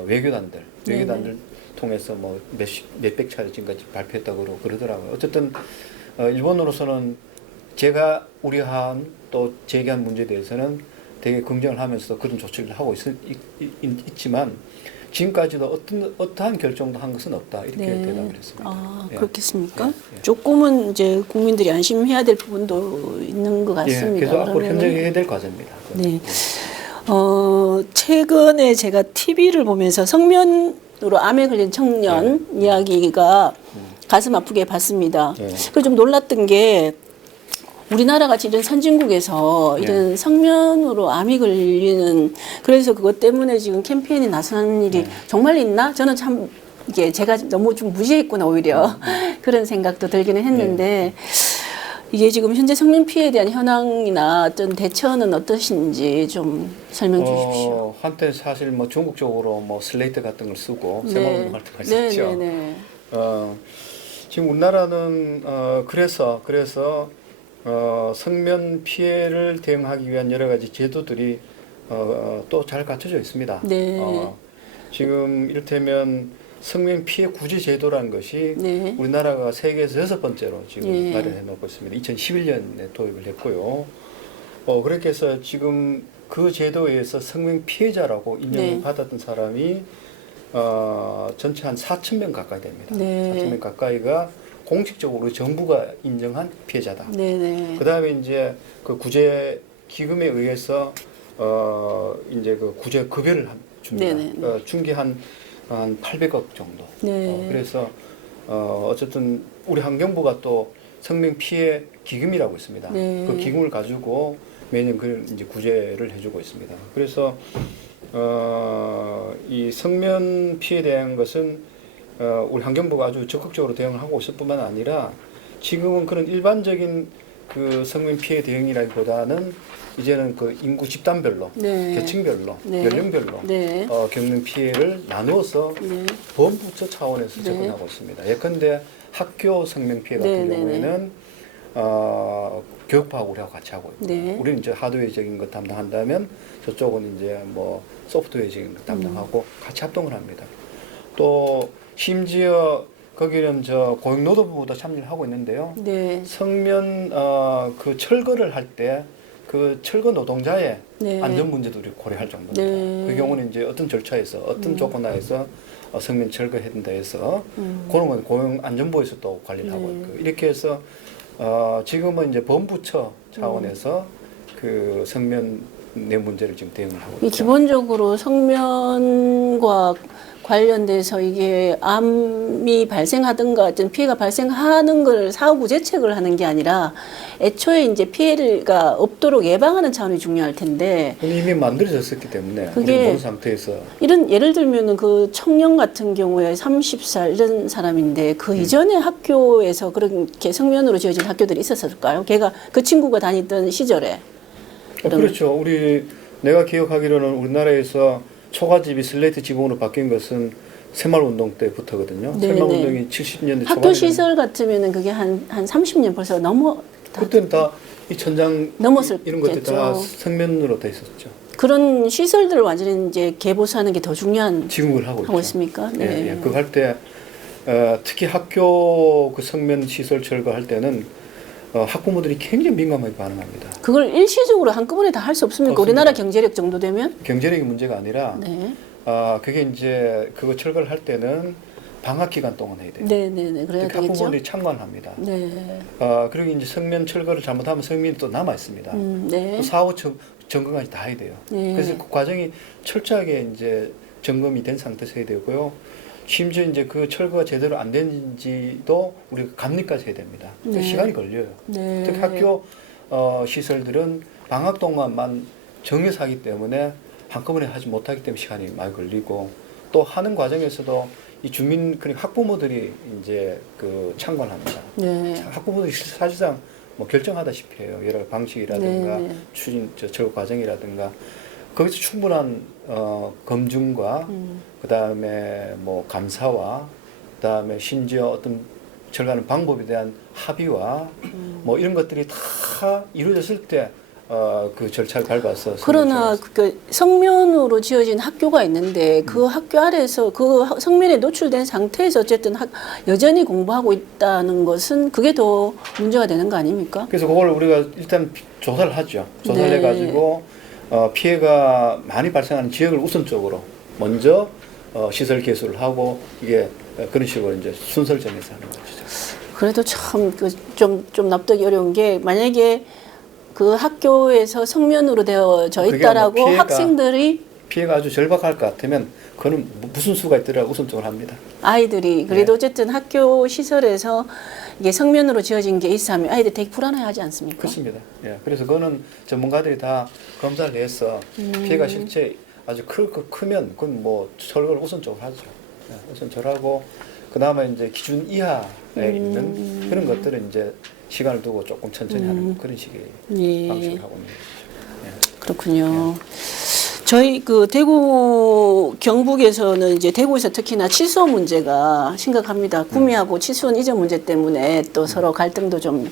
외교단들 통해서 뭐 몇백 차례 지금까지 발표했다고 그러더라고요. 어쨌든 일본으로서는 제가 우려한 또 제기한 문제에 대해서는 되게 긍정을 하면서 그런 조치를 하고 있지만 지금까지도 어떠한 결정도 한 것은 없다 이렇게 대답을 했습니다. 아, 그렇겠습니까? 조금은 이제 국민들이 안심해야 될 부분도 있는 것 같습니다. 그래서 앞으로 현장해야 될 과제입니다. 네. 최근에 제가 TV를 보면서 성면으로 암에 걸린 청년 이야기가 가슴 아프게 봤습니다. 그래서 좀 놀랐던 게 우리나라 같이 이런 선진국에서 이런 성면으로 암이 걸리는 그래서 그것 때문에 지금 캠페인이 나서는 일이 정말 있나? 저는 참 이게 제가 너무 좀 무지했구나 오히려 그런 생각도 들기는 했는데 이게 지금 현재 성면 피해에 대한 현황이나 어떤 대처는 어떠신지 좀 설명 주십시오. 한때 사실 뭐 중국적으로 뭐 슬레이트 같은 걸 쓰고 새마을 같은 걸 썼죠. 지금 우리나라는 그래서 성면 피해를 대응하기 위한 여러 가지 제도들이 또 잘 갖춰져 있습니다. 지금 이를테면 성면 피해 구제 제도라는 것이 우리나라가 세계에서 6번째로 지금 마련해 놓고 있습니다. 2011년에 도입을 했고요. 그렇게 해서 지금 그 제도에 의해서 성면 피해자라고 인정을 받았던 사람이 전체 한 4,000명 가까이 됩니다. 4,000명 가까이가 공식적으로 정부가 인정한 피해자다. 그 다음에 이제 그 구제 기금에 의해서 이제 그 구제 급여를 줍니다. 중기 한 800억 정도. 그래서 어쨌든 우리 환경부가 또 성명 피해 기금이라고 있습니다. 그 기금을 가지고 매년 그 이제 구제를 해주고 있습니다. 그래서 이 성면 피해에 대한 것은 우리 환경부가 아주 적극적으로 대응을 하고 있을 뿐만 아니라 지금은 그런 일반적인 그 성면 피해 대응이라기보다는 이제는 그 인구 집단별로, 계층별로, 연령별로 겪는 피해를 나누어서 범부처 차원에서 접근하고 있습니다. 예컨대 학교 성면 피해 같은 경우에는 교육부하고 우리하고 같이 하고 있고, 우리는 이제 하드웨어적인 것 담당한다면 저쪽은 이제 뭐 소프트웨어적인 것 담당하고 같이 합동을 합니다. 또 심지어 거기는 저 고용노동부도 참여를 하고 있는데요. 성면 그 철거를 할 때 그 철거 노동자의 안전 문제도 우리 고려할 정도입니다. 그 경우는 이제 어떤 절차에서 어떤 조건 하에서 성면 철거해야 된다 해서 그런 건 고용안전부에서 또 관리를 하고 있고 이렇게 해서 지금은 이제 범부처 차원에서 그 성면 내 문제를 지금 대응을 하고 있죠. 기본적으로 성면과 관련돼서 이게 암이 발생하든가 어떤 피해가 발생하는 걸 사후 구제책을 하는 게 아니라 애초에 이제 피해가 없도록 예방하는 차원이 중요할 텐데 이미 만들어졌었기 때문에 그게 모르는 상태에서 이런 예를 들면은 그 청년 같은 경우에 30살 이런 사람인데 그 이전에 학교에서 그렇게 성면으로 지어진 학교들이 있었을까요? 걔가 그 친구가 다니던 시절에 그렇죠. 내가 기억하기로는 우리나라에서 초가집이 슬레이트 지붕으로 바뀐 것은 새마을운동 때부터거든요. 새마을운동이 70년대 학교 시설 같으면은 그게 한 30년 벌써 그때는 다 이 천장 넘었을 이런 것들 다 성면으로 돼 있었죠. 그런 시설들을 완전히 이제 개보수하는 게 더 중요한 지금을 하고 있습니까? 그거 할 때 특히 학교 그 성면 시설 철거할 때는 학부모들이 굉장히 민감하게 반응합니다. 그걸 일시적으로 한꺼번에 다 할 수 없습니까? 우리나라 경제력 정도 되면? 경제력이 문제가 아니라 그게 이제 그거 철거를 할 때는 방학 기간 동안 해야 돼요. 그래야 되겠죠. 학부모들이 참관합니다. 그리고 이제 성면 철거를 잘못하면 성면이 또 남아 있습니다. 또 사후 점검까지 다 해야 돼요. 그래서 그 과정이 철저하게 이제 점검이 된 상태에서 해야 되고요. 심지어 이제 그 철거가 제대로 안 된지도 우리가 감리까지 해야 됩니다. 시간이 걸려요. 특히 학교 시설들은 방학 동안만 정해서 하기 때문에 한꺼번에 하지 못하기 때문에 시간이 많이 걸리고 또 하는 과정에서도 이 주민 그리고 학부모들이 이제 그 참관합니다. 학부모들이 사실상 뭐 결정하다시피 해요. 여러 가지 방식이라든가 추진 철거 과정이라든가 거기서 충분한 검증과 그다음에 뭐 감사와 그다음에 심지어 어떤 철거하는 방법에 대한 합의와 뭐 이런 것들이 다 이루어졌을 때 그 절차를 밟아서 그러나 그 성면으로 지어진 학교가 있는데 그 학교 아래에서 그 성면에 노출된 상태에서 어쨌든 여전히 공부하고 있다는 것은 그게 더 문제가 되는 거 아닙니까? 그래서 그걸 우리가 일단 조사를 하죠. 조사를 해가지고 피해가 많이 발생하는 지역을 우선적으로 먼저 시설 개수를 하고 이게 그런 식으로 이제 순서를 정해서 하는 거죠. 그래도 참 좀 납득이 어려운 게 만약에 그 학교에서 성면으로 되어져 있다라고 학생들이 피해가 아주 절박할 것 같으면 그거는 무슨 수가 있더라도 우선적으로 합니다. 아이들이 그래도 어쨌든 학교 시설에서 이게 성면으로 지어진 게 있으면 아이들 되게 불안해하지 않습니까? 그렇습니다. 예, 그래서 그거는 전문가들이 다 검사를 해서 피해가 실제 아주 크면 그건 뭐 철거를 우선적으로 하죠. 예, 우선적으로 하고 그 다음에 이제 기준 이하에 있는 그런 것들은 이제 시간을 두고 조금 천천히 하는 그런 식의 방식을 하고 있는 거죠. 예. 그렇군요. 저희 그 대구 경북에서는 이제 대구에서 특히나 치수원 문제가 심각합니다. 구미하고 치수원 이전 문제 때문에 또 서로 갈등도 좀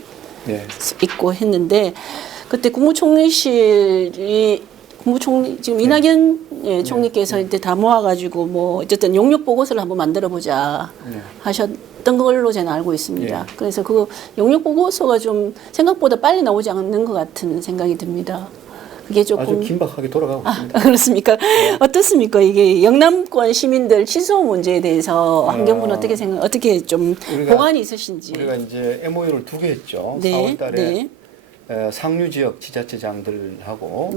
있고 했는데 그때 국무총리실이 지금 이낙연 총리께서 이때 다 모아가지고 뭐 어쨌든 용역 보고서를 한번 만들어 보자 하셨던 걸로 저는 알고 있습니다. 그래서 그 용역 보고서가 좀 생각보다 빨리 나오지 않는 것 같은 생각이 듭니다. 그게 조금 아주 긴박하게 돌아가고 있습니다. 그렇습니까? 어떻습니까? 이게 영남권 시민들 치수원 문제에 대해서 환경부는 어떻게 좀 보관이 있으신지. 우리가 이제 MOU를 2개 했죠. 4월 달에 상류 지역 지자체장들하고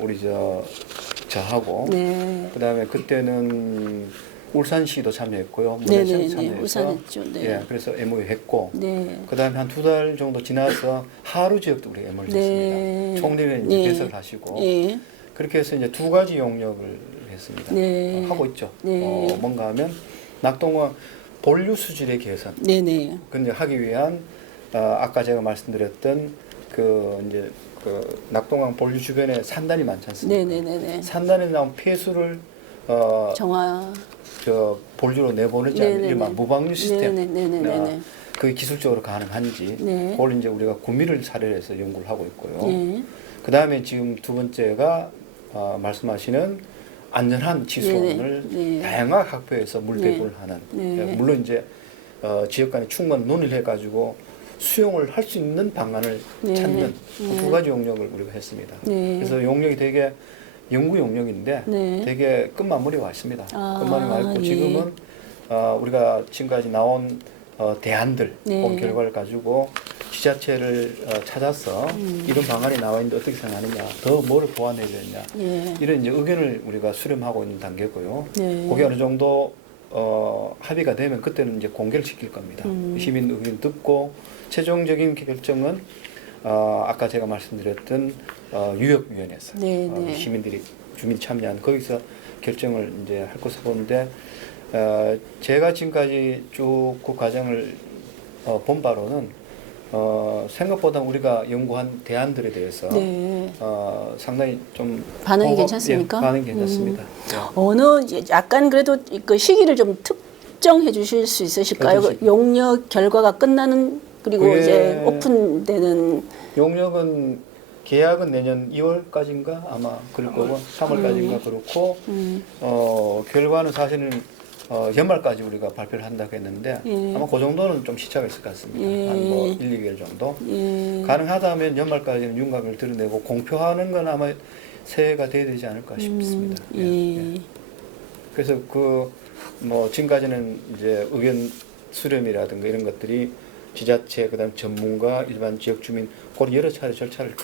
우리 저하고 그다음에 그때는 울산시도 참여했고요. 문화시도 참여해서 울산했죠. 그래서 MOU 했고 그다음에 한 2달 정도 지나서 하루 지역도 우리가 MOU를 했습니다. 총리는 이제 배석을 하시고 그렇게 해서 이제 2가지 용역을 했습니다. 하고 있죠. 뭔가 하면 낙동강 본류 수질의 개선. 근데 하기 위한 아까 제가 말씀드렸던 그 이제 그 낙동강 본류 주변에 산단이 많지 않습니까? 산단에 나온 폐수를 저 본류로 내보내지 않는 일반 무방류 시스템. 그게 기술적으로 가능한지 그걸 이제 우리가 구미를 사례를 해서 연구를 하고 있고요. 그 다음에 지금 2번째가 말씀하시는 안전한 치수원을 다양한 학교에서 물 배분을 하는 물론 이제 지역 간에 충분한 논의를 해가지고 수용을 할 수 있는 방안을 찾는 2가지 용역을 우리가 했습니다. 그래서 용역이 되게 연구 용역인데 되게 끝마무리가 왔습니다. 끝마무리가 왔고 지금은 우리가 지금까지 나온 대안들 본 결과를 가지고 지자체를 찾아서 이런 방안이 나와 있는데 어떻게 생각하느냐, 더 뭐를 보완해야 되느냐 이런 이제 의견을 우리가 수렴하고 있는 단계고요. 그게 어느 정도 합의가 되면 그때는 이제 공개를 시킬 겁니다. 시민 의견 듣고 최종적인 결정은 아까 제가 말씀드렸던 유역위원회에서 주민이 참여한 거기서 결정을 이제 할 것을 보는데 제가 지금까지 쭉 그 과정을 본 바로는 생각보다 우리가 연구한 대안들에 대해서 상당히 좀 반응이 괜찮습니까? 반응이 괜찮습니다. 약간 그래도 그 시기를 좀 특정해 주실 수 있으실까요? 용역 결과가 끝나는 그리고 이제 오픈되는 용역은 계약은 내년 2월까지인가 아마 그럴 거고 3월까지인가 그렇고 결과는 사실은 연말까지 우리가 발표를 한다고 했는데 아마 그 정도는 좀 시차가 있을 것 같습니다. 한 뭐 1, 2개월 정도. 가능하다면 연말까지는 윤곽을 드러내고 공표하는 건 아마 새해가 돼야 되지 않을까 싶습니다. 그래서 그 뭐 지금까지는 이제 의견 수렴이라든가 이런 것들이 지자체 그다음 전문가 일반 지역 주민 그런 여러 차례 절차를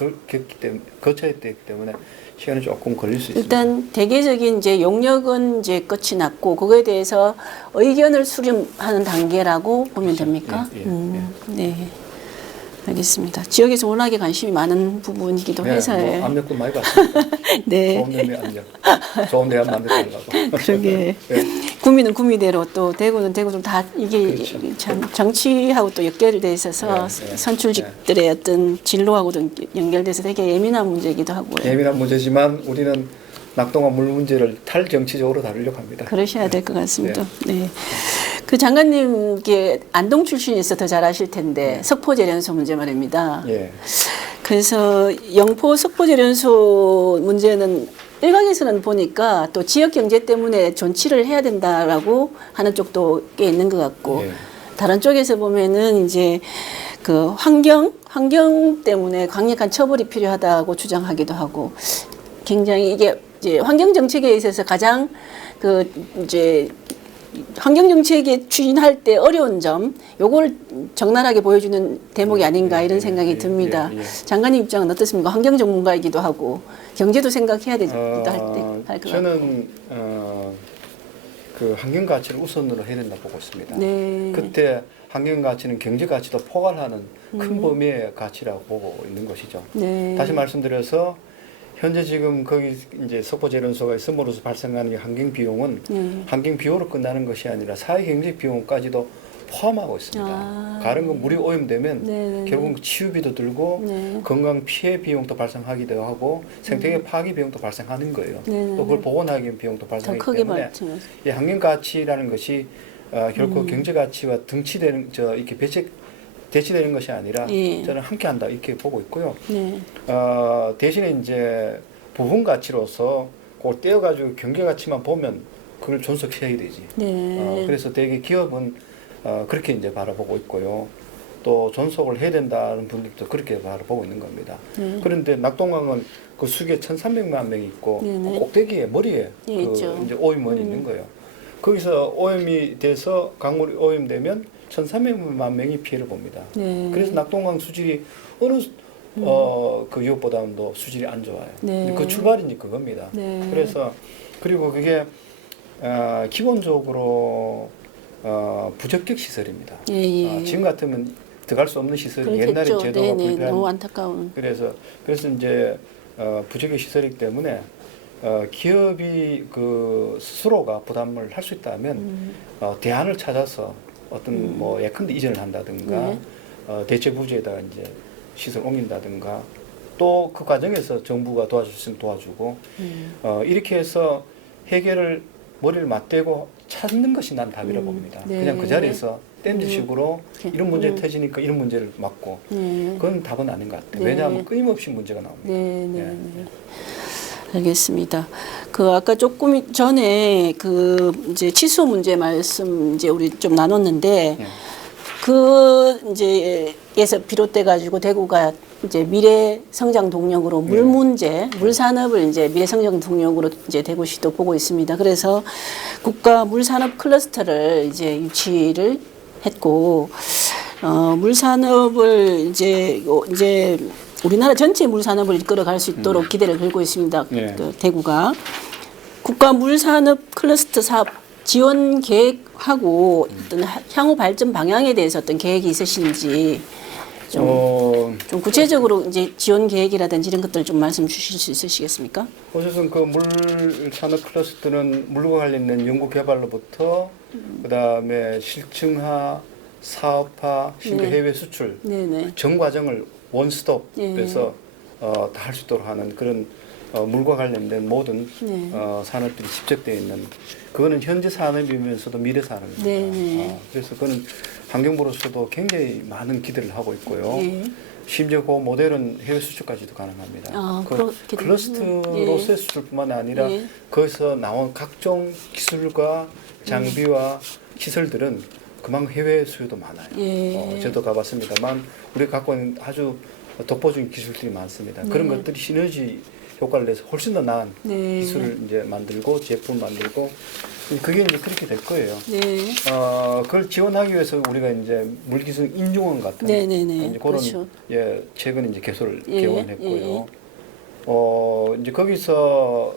거쳐야 되기 때문에 시간이 조금 걸릴 수 있습니다. 일단 대개적인 이제 용역은 이제 끝이 났고 그거에 대해서 의견을 수렴하는 단계라고 보면 됩니까? 네. 알겠습니다. 지역에서 워낙에 관심이 많은 부분이기도 해서요. 뭐 압력도 많이 받습니다. 네. 좋은 놈의 압력. 좋은 대안 만들어달라고. 그러게. 구미는 구미대로 또 대구는 대구대로 다 이게 참 정치하고 또 연결돼 있어서 선출직들의 어떤 진로하고도 연결돼서 되게 예민한 문제이기도 하고요. 예민한 문제지만 우리는 낙동강 물 문제를 탈정치적으로 다루려고 합니다. 그러셔야 될 것 같습니다. 네. 그 장관님께 안동 출신이서 더 잘 아실 텐데 석포제련소 문제 말입니다. 그래서 영포 석포제련소 문제는 일각에서는 보니까 또 지역 경제 때문에 존치를 해야 된다라고 하는 쪽도 꽤 있는 것 같고 다른 쪽에서 보면은 이제 그 환경 때문에 강력한 처벌이 필요하다고 주장하기도 하고 굉장히 이게 이제 환경 정책에 있어서 가장 그 이제 환경 정책에 추진할 때 어려운 점, 요걸 적나라하게 보여주는 대목이 아닌가 이런 생각이 듭니다. 장관님 입장은 어떻습니까? 환경 전문가이기도 하고 경제도 생각해야 되기도 할 것 같고. 저는 그 환경 가치를 우선으로 해야 된다 보고 있습니다. 네. 그때 환경 가치는 경제 가치도 포괄하는 큰 범위의 가치라고 보고 있는 것이죠. 네. 다시 말씀드려서 현재 지금 거기 이제 석포제련소가 있음으로써 발생하는 환경 비용은 환경 비용으로 끝나는 것이 아니라 사회 경제 비용까지도 포함하고 있습니다. 다른 건 물이 오염되면 결국 치유비도 들고 건강 피해 비용도 발생하기도 하고 생태계 파괴 비용도 발생하는 거예요. 또 그걸 복원하기 위한 비용도 발생하기 때문에 이 환경 가치라는 것이 결코 경제 가치와 등치되는 이렇게 대치되는 것이 아니라 저는 함께한다 이렇게 보고 있고요. 대신에 이제 부분 가치로서 그걸 떼어가지고 경제 가치만 보면 그걸 존속해야 되지. 그래서 대개 기업은 그렇게 이제 바라보고 있고요. 또 존속을 해야 된다는 분들도 그렇게 바라보고 있는 겁니다. 그런데 낙동강은 그 수계 1,300만 명이 있고 그 꼭대기에 머리에 그 이제 오염원이 있는 거예요. 거기서 오염이 돼서 강물이 오염되면 1,300만 명이 피해를 봅니다. 그래서 낙동강 수질이 어느 그 이웃보다는 더 수질이 안 좋아요. 그 출발이 그겁니다. 그래서 그리고 그게 기본적으로 부적격 시설입니다. 지금 같으면 들어갈 수 없는 시설이 옛날에 제도가 불편한 너무 안타까운. 그래서 이제 부적격 시설이기 때문에 기업이 그 스스로가 부담을 할 수 있다면 대안을 찾아서 어떤 뭐 예컨대 이전을 한다든가 대체 부지에다가 이제 시설 옮긴다든가 또 그 과정에서 정부가 도와줄 수 있으면 도와주고 이렇게 해서 해결을 머리를 맞대고 찾는 것이 난 답이라고 봅니다. 그냥 그 자리에서 댄드식으로 이런 문제 터지니까 이런 문제를 막고 그건 답은 아닌 것 같아요. 왜냐하면 끊임없이 문제가 나옵니다. 알겠습니다. 그 아까 조금 전에 그 이제 치수 문제 말씀 이제 우리 좀 나눴는데 그 이제 에서 비롯돼 가지고 대구가 이제 미래 성장 동력으로 물 문제, 물 산업을 이제 미래 성장 동력으로 이제 대구시도 보고 있습니다. 그래서 국가 물 산업 클러스터를 이제 유치를 했고 물 산업을 이제 우리나라 전체 물 산업을 이끌어갈 수 있도록 기대를 걸고 있습니다. 그 대구가 국가 물 산업 클러스터 사업 지원 계획하고 어떤 향후 발전 방향에 대해서 어떤 계획이 있으신지 좀 구체적으로 이제 지원 계획이라든지 이런 것들 좀 말씀 주실 수 있으시겠습니까? 어쨌든 그 물 산업 클러스터는 물과 관련된 연구 개발로부터 그다음에 실증화, 사업화, 심지어 해외 수출 전 과정을 원스톱에서 다 할 수 있도록 하는 그런 물과 관련된 모든 산업들이 집적되어 있는 그거는 현재 산업이면서도 미래 산업입니다. 그래서 그거는 환경부로서도 굉장히 많은 기대를 하고 있고요. 심지어 그 모델은 해외 수출까지도 가능합니다. 그 클러스터로서의 수출뿐만 아니라 거기서 나온 각종 기술과 장비와 시설들은 그만큼 해외 수요도 많아요. 저도 가봤습니다만 우리가 갖고 있는 아주 독보적인 기술들이 많습니다. 그런 것들이 시너지 효과를 내서 훨씬 더 나은 기술을 이제 만들고 제품 만들고 그게 이제 그렇게 될 거예요. 그걸 지원하기 위해서 우리가 이제 물기술 인증원 같은 이제 그런 최근에 이제 개소를 개원했고요. 이제 거기서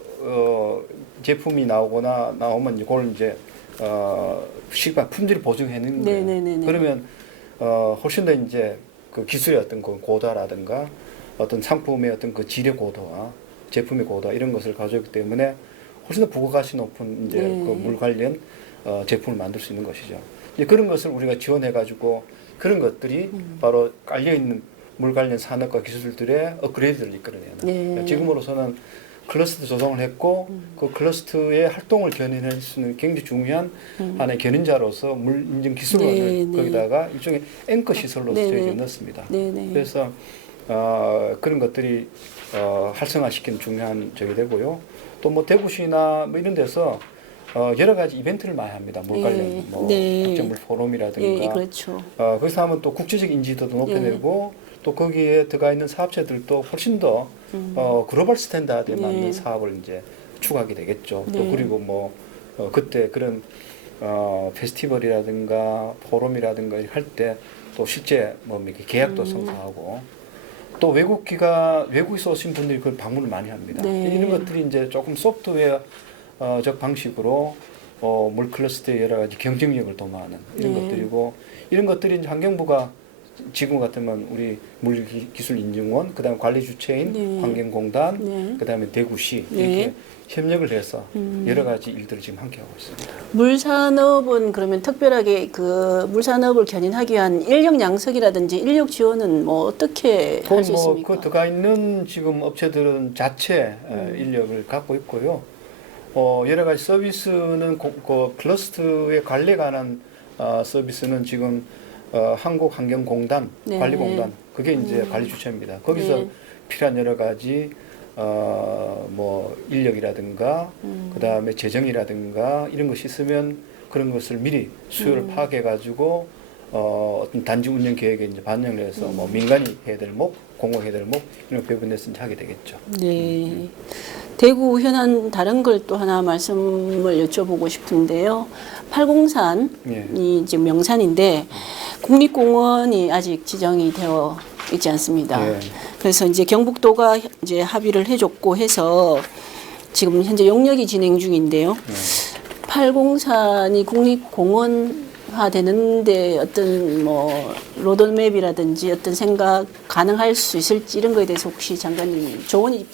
제품이 나오면 이제 그걸 이제 시간 품질 보증해는 거예요. 그러면 훨씬 더 이제 그 기술의 어떤 그 고도라든가 어떤 상품의 어떤 그 질의 고도와 제품의 고도 이런 것을 가져오기 때문에 훨씬 더 부가가치 높은 이제 그 물 관련 제품을 만들 수 있는 것이죠. 이제 그런 것을 우리가 지원해가지고 그런 것들이 바로 깔려 있는 물 관련 산업과 기술들의 업그레이드를 이끌어내는. 지금으로서는 클러스터 조성을 했고 그 클러스터의 활동을 견인할 수 있는 굉장히 중요한 하나의 견인자로서 물 인증 기술원을 거기다가 일종의 앵커 시설로서 저희가 넣습니다. 그래서 그런 것들이 활성화시키는 중요한 적이 되고요. 또 뭐 대구시나 뭐 이런 데서 여러 가지 이벤트를 많이 합니다. 물 관련 뭐 국제물 포럼이라든가 거기서 하면 또 국제적 인지도도 높여내고 또 거기에 들어가 있는 사업체들도 훨씬 더 글로벌 스탠다드에 맞는 사업을 이제 추가하게 되겠죠. 네. 또 그리고 뭐 그때 그런 페스티벌이라든가 포럼이라든가 할 때 또 실제 뭐 이렇게 계약도 성사하고 또 외국에서 오신 분들이 그걸 방문을 많이 합니다. 네. 이런 것들이 이제 조금 소프트웨어적 방식으로 물 클러스터의 여러 가지 경쟁력을 도모하는 이런 네. 것들이고 이런 것들이 이제 환경부가 지금 같으면 우리 물기술인증원, 그다음 관리 주체인 네. 환경공단, 네. 그다음에 대구시 네. 이렇게 협력을 해서 여러 가지 일들을 지금 함께 하고 있습니다. 물산업은 그러면 특별하게 그 물산업을 견인하기 위한 인력 양석이라든지 인력 지원은 뭐 어떻게 할 수 있습니까? 그 들어가 있는 지금 업체들은 자체 인력을 갖고 있고요. 여러 가지 서비스는 그 클러스터의 관리에 관한 서비스는 지금 한국환경공단, 네. 관리공단 그게 이제 관리 주체입니다. 거기서 네. 필요한 여러 가지 뭐 인력이라든가 그다음에 재정이라든가 이런 것이 있으면 그런 것을 미리 수요를 파악해 가지고 어떤 단지 운영 계획에 이제 반영을 해서 뭐 민간이 해야 될 목, 공공이 해야 될 목 이런 배분해서 이제 하게 되겠죠. 네. 대구 현안 다른 걸 또 하나 말씀을 여쭤보고 싶은데요. 팔공산이 예. 이제 명산인데 국립공원이 아직 지정이 되어 있지 않습니다. 예. 그래서 이제 경북도가 이제 합의를 해줬고 해서 지금 현재 용역이 진행 중인데요. 팔공산이 국립공원화 되는데 어떤 뭐 로드맵이라든지 어떤 생각 가능할 수 있을지 이런 거에 대해서 혹시 장관님 조언이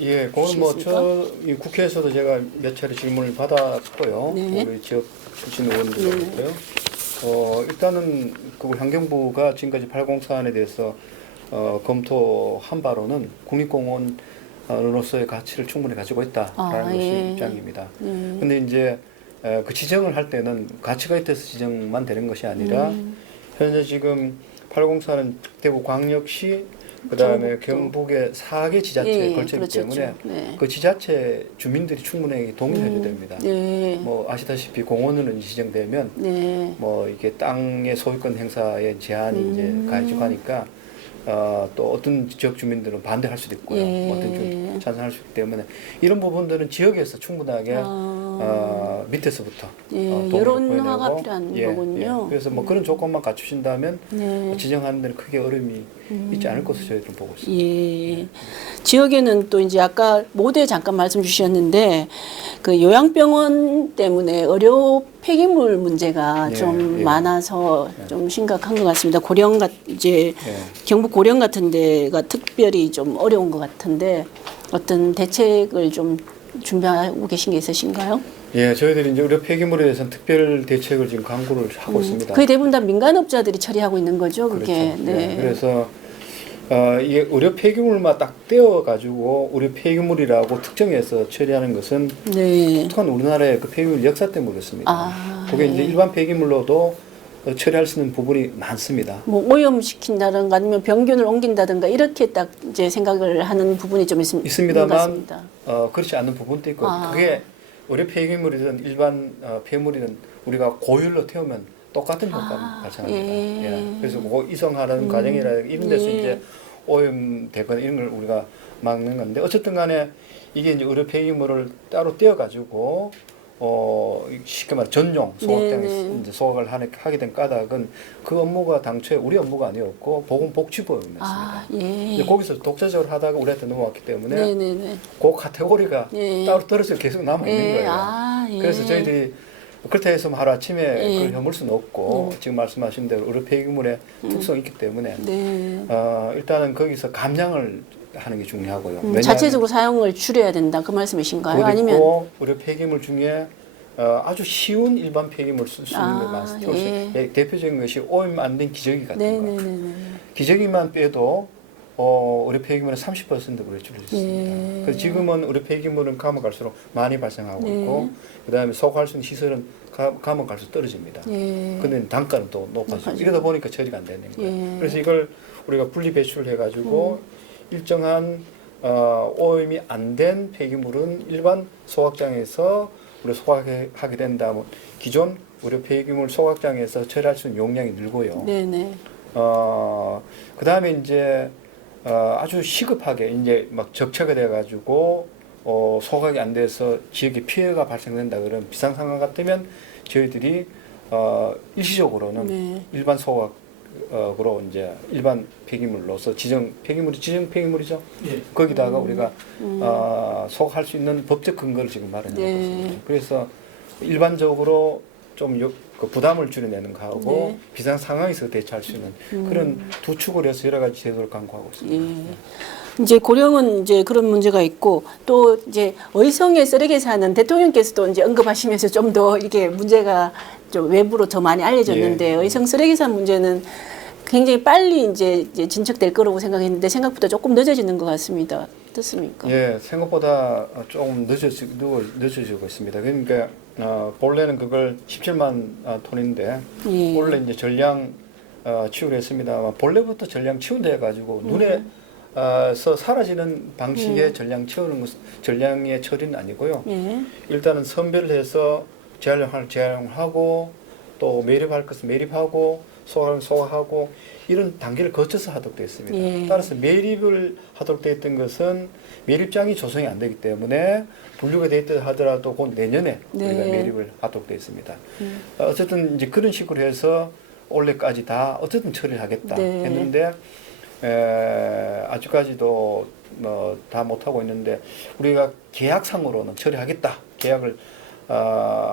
예, 그건 뭐 이 국회에서도 제가 몇 차례 질문을 받았고요. 네. 우리 지역 출신 의원들로부터요. 일단은 그 환경부가 지금까지 803에 대해서 검토한 바로는 국립공원으로서의 가치를 충분히 가지고 있다라는 것이 예. 입장입니다. 근데 이제 그 지정을 할 때는 가치가 있어서 지정만 되는 것이 아니라 현재 지금 804는 대구광역시 그다음에 경북의 4개 지자체에 걸쳐 있기 때문에 네. 그 지자체 주민들이 충분히 동의를 해야 됩니다. 네. 뭐 아시다시피 공원으로 지정되면 네. 뭐 이게 땅의 소유권 행사에 제한이 이제 가해지고 하니까 또 어떤 지역 주민들은 반대할 수도 있고요. 예. 어떤 주민 찬성할 수 있기 때문에 이런 부분들은 지역에서 충분하게 밑에서부터 예, 동의를 여론화가 보여내고, 필요한 예, 거군요. 예. 그래서 뭐 그런 조건만 갖추신다면 네. 지정하는 데는 크게 어려움이 있지 않을 것으로 저희들은 보고 있습니다. 예. 지역에는 또 이제 아까 모두에 잠깐 말씀 주셨는데 그 요양병원 때문에 의료 폐기물 문제가 예, 좀 예. 많아서 좀 심각한 것 같습니다. 고령 이제 예. 경북 고령 같은 데가 특별히 좀 어려운 것 같은데 어떤 대책을 좀 준비하고 계신 게 있으신가요? 예, 저희들이 이제 의료 폐기물에 대해서는 특별 대책을 지금 강구를 하고 있습니다. 거의 대부분 다 민간업자들이 처리하고 있는 거죠, 그게. 그렇죠. 네. 예, 그래서 이게 의료 폐기물만 딱 떼어 가지고 의료 폐기물이라고 특정해서 처리하는 것은 네. 독특한 우리나라의 그 폐기물 역사 때문에 그렇습니다. 아, 그게 이제 예. 일반 폐기물로도 처리할 수 있는 부분이 많습니다. 뭐 오염시킨다든가 아니면 병균을 옮긴다든가 이렇게 딱 이제 생각을 하는 부분이 좀 있습니다만 그렇지 않는 부분도 있고 아. 그게 의료 폐기물이든 일반 폐물이든 우리가 고율로 태우면 똑같은 효과가 발생합니다. 예. 예. 그래서 그거 이송하는 과정이라든가 이런 데서 예. 이제 오염되거나 이런 걸 우리가 막는 건데 어쨌든 간에 이게 이제 의료 폐기물을 따로 떼어 가지고 쉽게 말해 전용 소각장에 네. 이제 소각을 하게 된 까닭은 그 업무가 당초에 우리 업무가 아니었고 보건복지부였습니다. 아, 예. 이제 거기서 독자적으로 하다가 우리한테 넘어왔기 때문에 네네네. 그 카테고리가 예. 따로 떨어져 계속 남아 있는 예. 거예요. 아, 예. 그래서 저희들이 그렇다 해서 하루 아침에 예. 그걸 허물 수는 없고 지금 말씀하신 대로 의료 폐기물의 특성이 있기 때문에 네. 일단은 거기서 감량을 하는 게 중요하고요. 왜냐하면 자체적으로 사용을 줄여야 된다 그 말씀이신가요? 그리고 아니면 의료 폐기물 중에 아주 쉬운 일반 폐기물 쓸 수 있는 게 많습니다. 예. 대표적인 것이 오염 안 된 기저귀 같은 거. 네네네. 기저귀만 빼도 의료 폐기물은 30% 그래 줄일 수 있습니다. 예. 그래서 지금은 의료 폐기물은 가면 갈수록 많이 발생하고 네. 있고 그다음에 소각할 수 있는 시설은 가면 갈수록 떨어집니다. 예. 근데 단가는 또 높아지고 이러다 보니까 처리가 안 되는 거예요. 예. 그래서 이걸 우리가 분리 배출을 해가지고 일정한 오염이 안 된 폐기물은 일반 소각장에서 우리 소각하게 된다면 기존 의료 폐기물 소각장에서 처리할 수 있는 용량이 늘고요. 네네. 그 다음에 이제 아주 시급하게 이제 막 적체가 돼가지고 소각이 안 돼서 지역에 피해가 발생된다 그러면 비상 상황 같으면 저희들이 일시적으로는 네. 일반 소각으로 이제 일반 폐기물로서 지정 폐기물이죠. 예. 거기다가 우리가 소각할 수 있는 법적 근거를 지금 마련하고 네. 있습니다. 그래서 일반적으로 좀 그 부담을 줄여내는 거하고 네. 비상 상황에서 대처할 수 있는 그런 두 축을 해서 여러 가지 제도를 강구하고 있습니다. 예. 이제 고령은 이제 그런 문제가 있고 또 이제 의성의 쓰레기 사는 대통령께서도 이제 언급하시면서 좀 더 이렇게 문제가 좀 외부로 더 많이 알려졌는데 의성 쓰레기산 문제는 굉장히 빨리 이제 진척될 거라고 생각했는데 생각보다 조금 늦어지는 것 같습니다. 어떻습니까? 예, 생각보다 조금 늦어지고 있습니다. 그러니까 본래는 그걸 17만 톤인데 예. 원래 이제 전량 치우려 했습니다만 본래부터 전량 치운다 해가지고 눈에서 사라지는 방식의 전량 치우는 것, 전량의 처리는 아니고요. 예. 일단은 선별해서 재활용하고 또 매립할 것은 매립하고 소화하고 이런 단계를 거쳐서 하도록 되어 있습니다. 예. 따라서 매립을 하도록 되어 있던 것은 매립장이 조성이 안 되기 때문에 분류가 되어 있다 하더라도 곧 내년에 네. 우리가 매립을 하도록 되어 있습니다. 어쨌든 이제 그런 식으로 해서 올해까지 다 어쨌든 처리를 하겠다 네. 했는데 아직까지도 다 못하고 있는데 우리가 계약상으로는 처리하겠다 계약을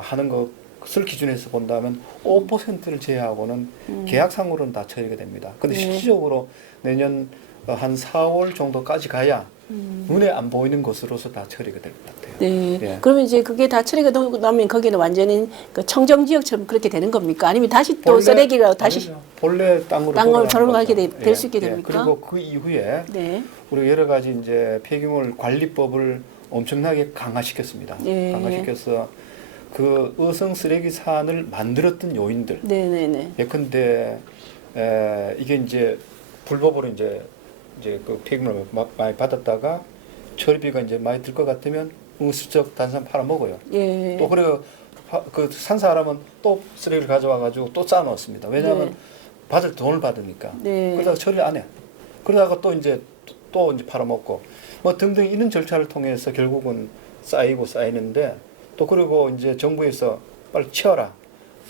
하는 것을 기준에서 본다면 5%를 제외하고는 계약상으로는 다 처리가 됩니다. 근데 네. 실질적으로 내년 한 4월 정도까지 가야 눈에 안 보이는 것으로서 다 처리가 될 것 같아요. 네. 예. 그러면 이제 그게 다 처리가 되고 나면 거기는 완전히 그 청정 지역처럼 그렇게 되는 겁니까? 아니면 다시 또 쓰레기가 다시 아니죠. 본래 땅으로 돌아가게 거죠. 될 수 있게 됩니까? 그리고 그 이후에 네. 우리 여러 가지 이제 폐기물 관리법을 엄청나게 강화시켰습니다. 예. 강화시켜서 그 의성 쓰레기 산을 만들었던 요인들. 네네네. 예컨대 이게 이제 불법으로 이제 그 폐기물을 많이 받았다가 처리비가 이제 많이 들 것 같으면 은수적 단산 팔아 먹어요. 예. 또 그래 그 산 사람은 또 쓰레기를 가져와 가지고 또 쌓아 놓습니다. 왜냐하면 네. 받을 돈을 받으니까. 네. 그러다가 처리 안 해. 그러다가 또 이제 팔아먹고 뭐 등등 이런 절차를 통해서 결국은 쌓이는데 또 그리고 이제 정부에서 빨리 치워라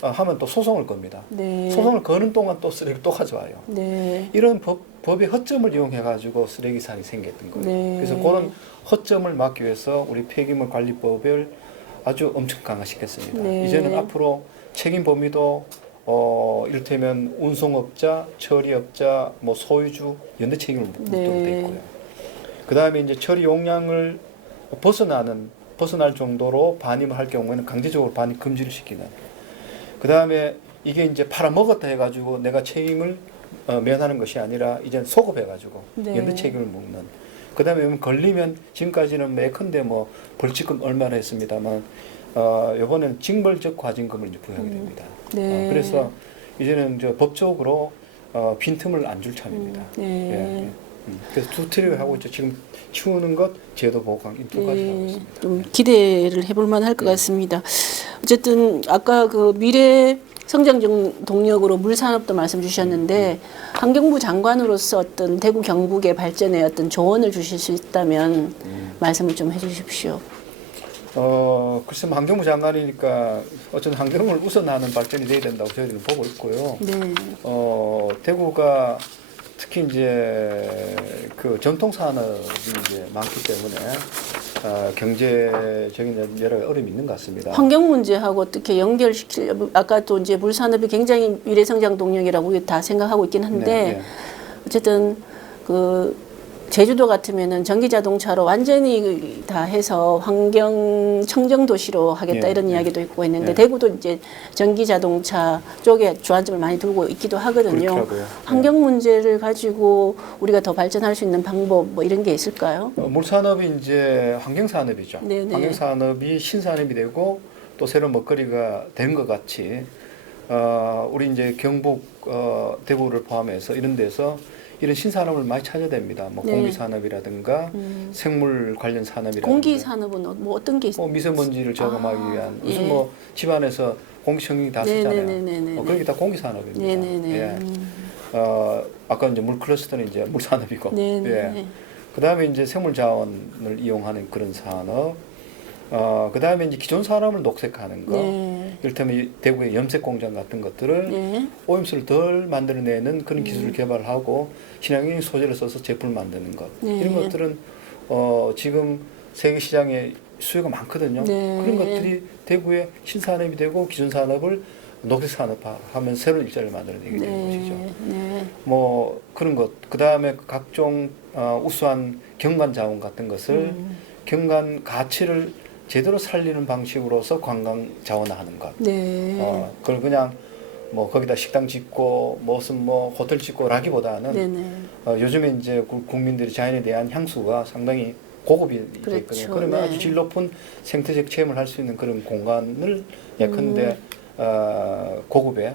하면 또 소송을 겁니다. 네. 소송을 거는 동안 또 쓰레기를 또 가져와요. 네. 이런 법의 허점을 이용해 가지고 쓰레기산이 생겼던 거예요. 네. 그래서 그런 허점을 막기 위해서 우리 폐기물 관리법을 아주 엄청 강화시켰습니다. 네. 이제는 앞으로 책임 범위도 이를테면 운송업자, 처리업자, 뭐 소유주 연대 책임을 묻도록 돼 있고요. 그 다음에 이제 처리 용량을 벗어날 정도로 반입을 할 경우에는 강제적으로 반입 금지를 시키는. 그 다음에 이게 이제 팔아먹었다 해가지고 내가 책임을 면하는 것이 아니라 이제 소급해가지고 네. 연대 책임을 묻는. 그 다음에 걸리면 지금까지는 예컨대 뭐 벌칙금 얼마나 했습니다만 이번에는 징벌적 과징금을 이제 부여하게 됩니다. 네. 그래서 이제는 법적으로 빈틈을 안 줄 참입니다. 네. 예. 그래서 두 트랙을 하고 있죠. 지금 치우는 것, 제도 보강 이 두 가지 하고 있습니다. 좀 기대를 해볼 만할 것 같습니다. 어쨌든 아까 그 미래 성장 동력으로 물산업도 말씀 주셨는데 환경부 장관으로서 어떤 대구 경북의 발전에 어떤 조언을 주실 수 있다면 말씀을 좀 해주십시오. 글쎄 환경부 장관이니까 어쨌든 환경을 우선하는 발전이 돼야 된다고 저희들은 보고 있고요. 네. 대구가 특히 이제 그 전통 산업이 이제 많기 때문에 경제적인 여러 어려움이 있는 것 같습니다. 환경 문제하고 어떻게 연결시키려면 아까 또 이제 물산업이 굉장히 미래 성장 동력이라고 다 생각하고 있긴 한데 네. 어쨌든 그 제주도 같으면은 전기 자동차로 완전히 다 해서 환경 청정 도시로 하겠다 예, 이런 예. 이야기도 있고 했는데 예. 대구도 이제 전기 자동차 쪽에 주안점을 많이 두고 있기도 하거든요. 그렇더라고요. 환경 문제를 가지고 우리가 더 발전할 수 있는 방법 뭐 이런 게 있을까요? 물산업이 이제 환경산업이죠. 네네. 환경산업이 신산업이 되고 또 새로운 먹거리가 되는 것 같이 우리 이제 경북 대구를 포함해서 이런 데서 이런 신산업을 많이 찾아야 됩니다. 뭐 네. 공기산업이라든가 생물 관련 산업이라든가 공기 산업은 뭐 어떤 게 있어요? 미세먼지를 저감하기 위한 예. 요즘 뭐 집안에서 공기청정기 다 쓰잖아요. 네네네네네. 그게 다 공기산업입니다. 네네네. 예. 아까 이제 물 클러스터는 이제 물산업이고, 네네. 예. 그다음에 이제 생물 자원을 이용하는 그런 산업, 그다음에 이제 기존 산업을 녹색화하는 거, 네. 이를테면 대구의 염색 공장 같은 것들을 네. 오염수를 덜 만들어내는 그런 기술을 개발하고 친환경 소재를 써서 제품을 만드는 것, 네. 이런 것들은 지금 세계 시장에 수요가 많거든요. 네. 그런 것들이 대구의 신산업이 되고 기존 산업을 녹색 산업화하면 새로운 일자리를 만들어내게 되는 것이죠. 네. 뭐 그런 것, 그 다음에 각종 우수한 경관 자원 같은 것을 경관 가치를 제대로 살리는 방식으로서 관광 자원화하는 것. 네. 그걸 그냥 뭐 거기다 식당 짓고 무슨 뭐 호텔 짓고라기보다는 네네. 요즘에 이제 국민들이 자연에 대한 향수가 상당히 고급이 돼 있거든요. 그렇죠. 그러면 네. 아주 질 높은 생태적 체험을 할 수 있는 그런 공간을 예컨대 고급의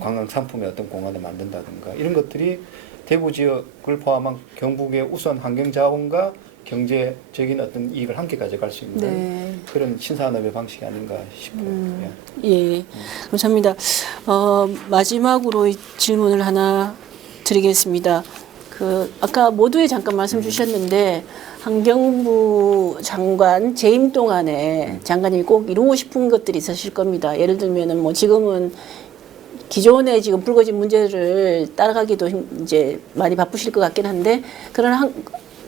관광 상품의 어떤 공간을 만든다든가 이런 것들이 대구 지역을 포함한 경북의 우수한 환경 자원과 경제적인 어떤 이익을 함께 가져갈 수 있는 네. 그런 신산업의 방식이 아닌가 싶어요. 예. 감사합니다. 마지막으로 이 질문을 하나 드리겠습니다. 아까 모두에 잠깐 말씀 주셨는데, 환경부 장관 재임 동안에 장관님이 꼭 이루고 싶은 것들이 있으실 겁니다. 예를 들면은 뭐 지금은 기존에 지금 불거진 문제를 따라가기도 이제 많이 바쁘실 것 같긴 한데, 그런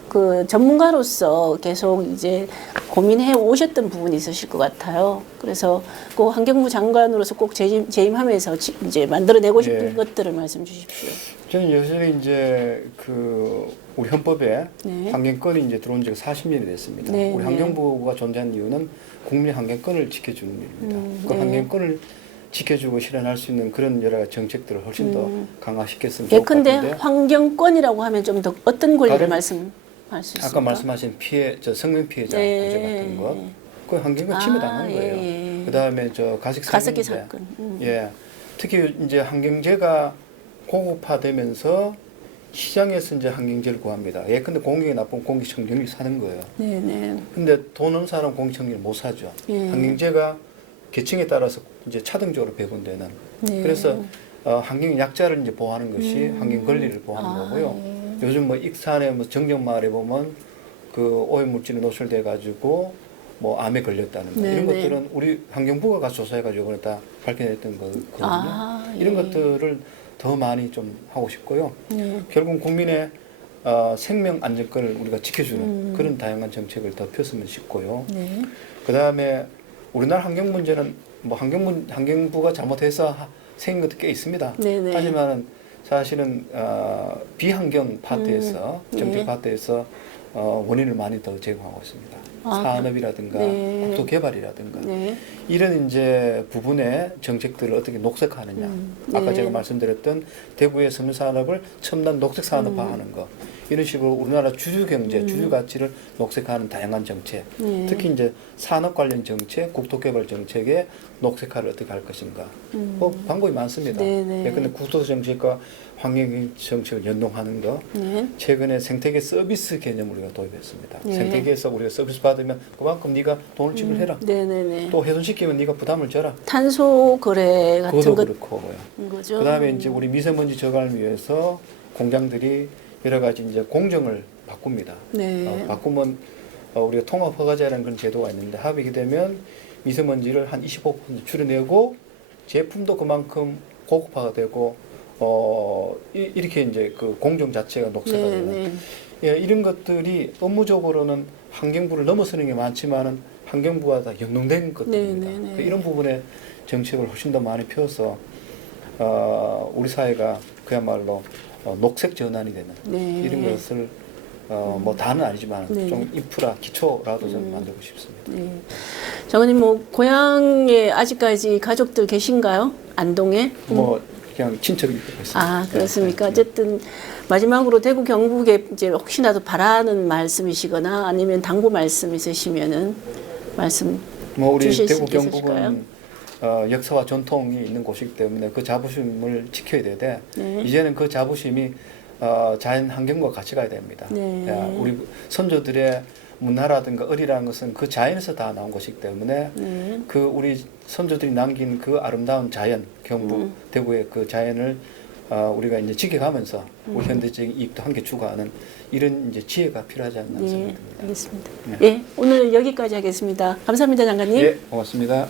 그 전문가로서 계속 이제 고민해 오셨던 부분이 있으실 것 같아요. 그래서 꼭 환경부 장관으로서 꼭 재임하면서 이제 만들어내고 싶은 예. 것들을 말씀 주십시오. 저는 여전히 이제 우리 헌법에 네. 환경권이 이제 들어온 지가 40년이 됐습니다. 네, 우리 네. 환경부가 존재한 이유는 국민의 환경권을 지켜주는 일입니다. 그 네. 환경권을 지켜주고 실현할 수 있는 그런 여러 가지 정책들을 훨씬 더 강화시켰으면 좋을 것 예컨대 같은데. 환경권이라고 하면 좀 더 어떤 권리를 가령 말씀할 수 있습니까? 아까 말씀하신 성명 피해자 네. 문제 같은 것, 그 환경권 침해당하는 거예요. 예. 그다음에 가습기 가습기 사건. 예, 특히 이제 환경재가 고급화되면서 시장에서 이제 환경재를 구합니다. 예컨대 공기가 나쁜 공기청정기 사는 거예요. 네네. 근데 돈 없는 사람 공기청정기를 못 사죠. 예. 환경재가 계층에 따라서 이제 차등적으로 배분되는. 네. 그래서 환경 약자를 이제 보호하는 것이 환경 권리를 보호하는 거고요. 예. 요즘 뭐 익산에 뭐 정정마을에 보면 그 오염물질이 노출돼 가지고 뭐 암에 걸렸다는 거 네, 이런 네. 것들은 우리 환경부가 가서 조사해가지고 이번에 다 밝혀냈던 거거든요. 이런 예. 것들을 더 많이 좀 하고 싶고요. 예. 결국 국민의 생명 안전권을 우리가 지켜주는 그런 다양한 정책을 더 폈으면 싶고요. 네. 그 다음에 우리나라 환경 문제는 뭐 환경부가 잘못해서 생긴 것도 꽤 있습니다. 네네. 하지만은 사실은 비환경 파트에서 정책 네. 파트에서 원인을 많이 더 제공하고 있습니다. 산업이라든가 네. 국토 개발이라든가 네. 이런 이제 부분의 정책들을 어떻게 녹색화하느냐. 아까 네. 제가 말씀드렸던 대구의 섬유 산업을 첨단 녹색 산업화하는 거. 이런 식으로 우리나라 주주 경제, 주주 가치를 녹색화하는 다양한 정책. 네. 특히 이제 산업 관련 정책, 국토 개발 정책의 녹색화를 어떻게 할 것인가. 뭐 방법이 많습니다. 네네. 예컨대 국토 정책과 환경 정책을 연동하는 거. 네. 최근에 생태계 서비스 개념을 우리가 도입했습니다. 네. 생태계에서 우리가 서비스 받으면 그만큼 네가 돈을 지불해라. 네네네. 또 훼손시키면 네가 부담을 져라. 탄소 거래 같은 그것도 것 그렇고요. 거죠. 그다음에 이제 우리 미세먼지 저감을 위해서 공장들이 여러 가지 이제 공정을 바꿉니다. 네. 바꾸면 우리가 통합 허가제라는 그런 제도가 있는데 합의가 되면 미세먼지를 한 25% 줄여내고 제품도 그만큼 고급화가 되고 이렇게 이제 그 공정 자체가 녹색화되는 네. 예, 이런 것들이 업무적으로는 환경부를 넘어서는 게 많지만은 환경부와 다 연동된 것들입니다. 네, 네, 네. 그러니까 이런 부분에 정책을 훨씬 더 많이 펴서 우리 사회가 그야말로 녹색 전환이 되는 네. 이런 것을 뭐 다는 아니지만 네. 좀 인프라 기초라도 좀 만들고 싶습니다. 네. 장관님 뭐 고향에 아직까지 가족들 계신가요? 안동에? 뭐 그냥 친척이 있습니다. 아, 그렇습니까? 네. 어쨌든 마지막으로 대구 경북에 이제 혹시나도 바라는 말씀이시거나 아니면 당부 말씀 있으시면은 말씀 뭐 우리 주실 수 대구 있으실까요? 경북은 역사와 전통이 있는 곳이기 때문에 그 자부심을 지켜야 되되 네. 이제는 그 자부심이 자연 환경과 같이 가야 됩니다. 네. 우리 선조들의 문화라든가 을이라는 것은 그 자연에서 다 나온 것이기 때문에 네. 그 우리 선조들이 남긴 그 아름다운 자연, 경북, 대구의 그 자연을 우리가 이제 지켜가면서 우리 현대적인 이익도 함께 추구하는 이런 이제 지혜가 필요하지 않나 생각합니다. 알겠습니다. 네. 오늘 여기까지 하겠습니다. 감사합니다, 장관님. 예, 고맙습니다.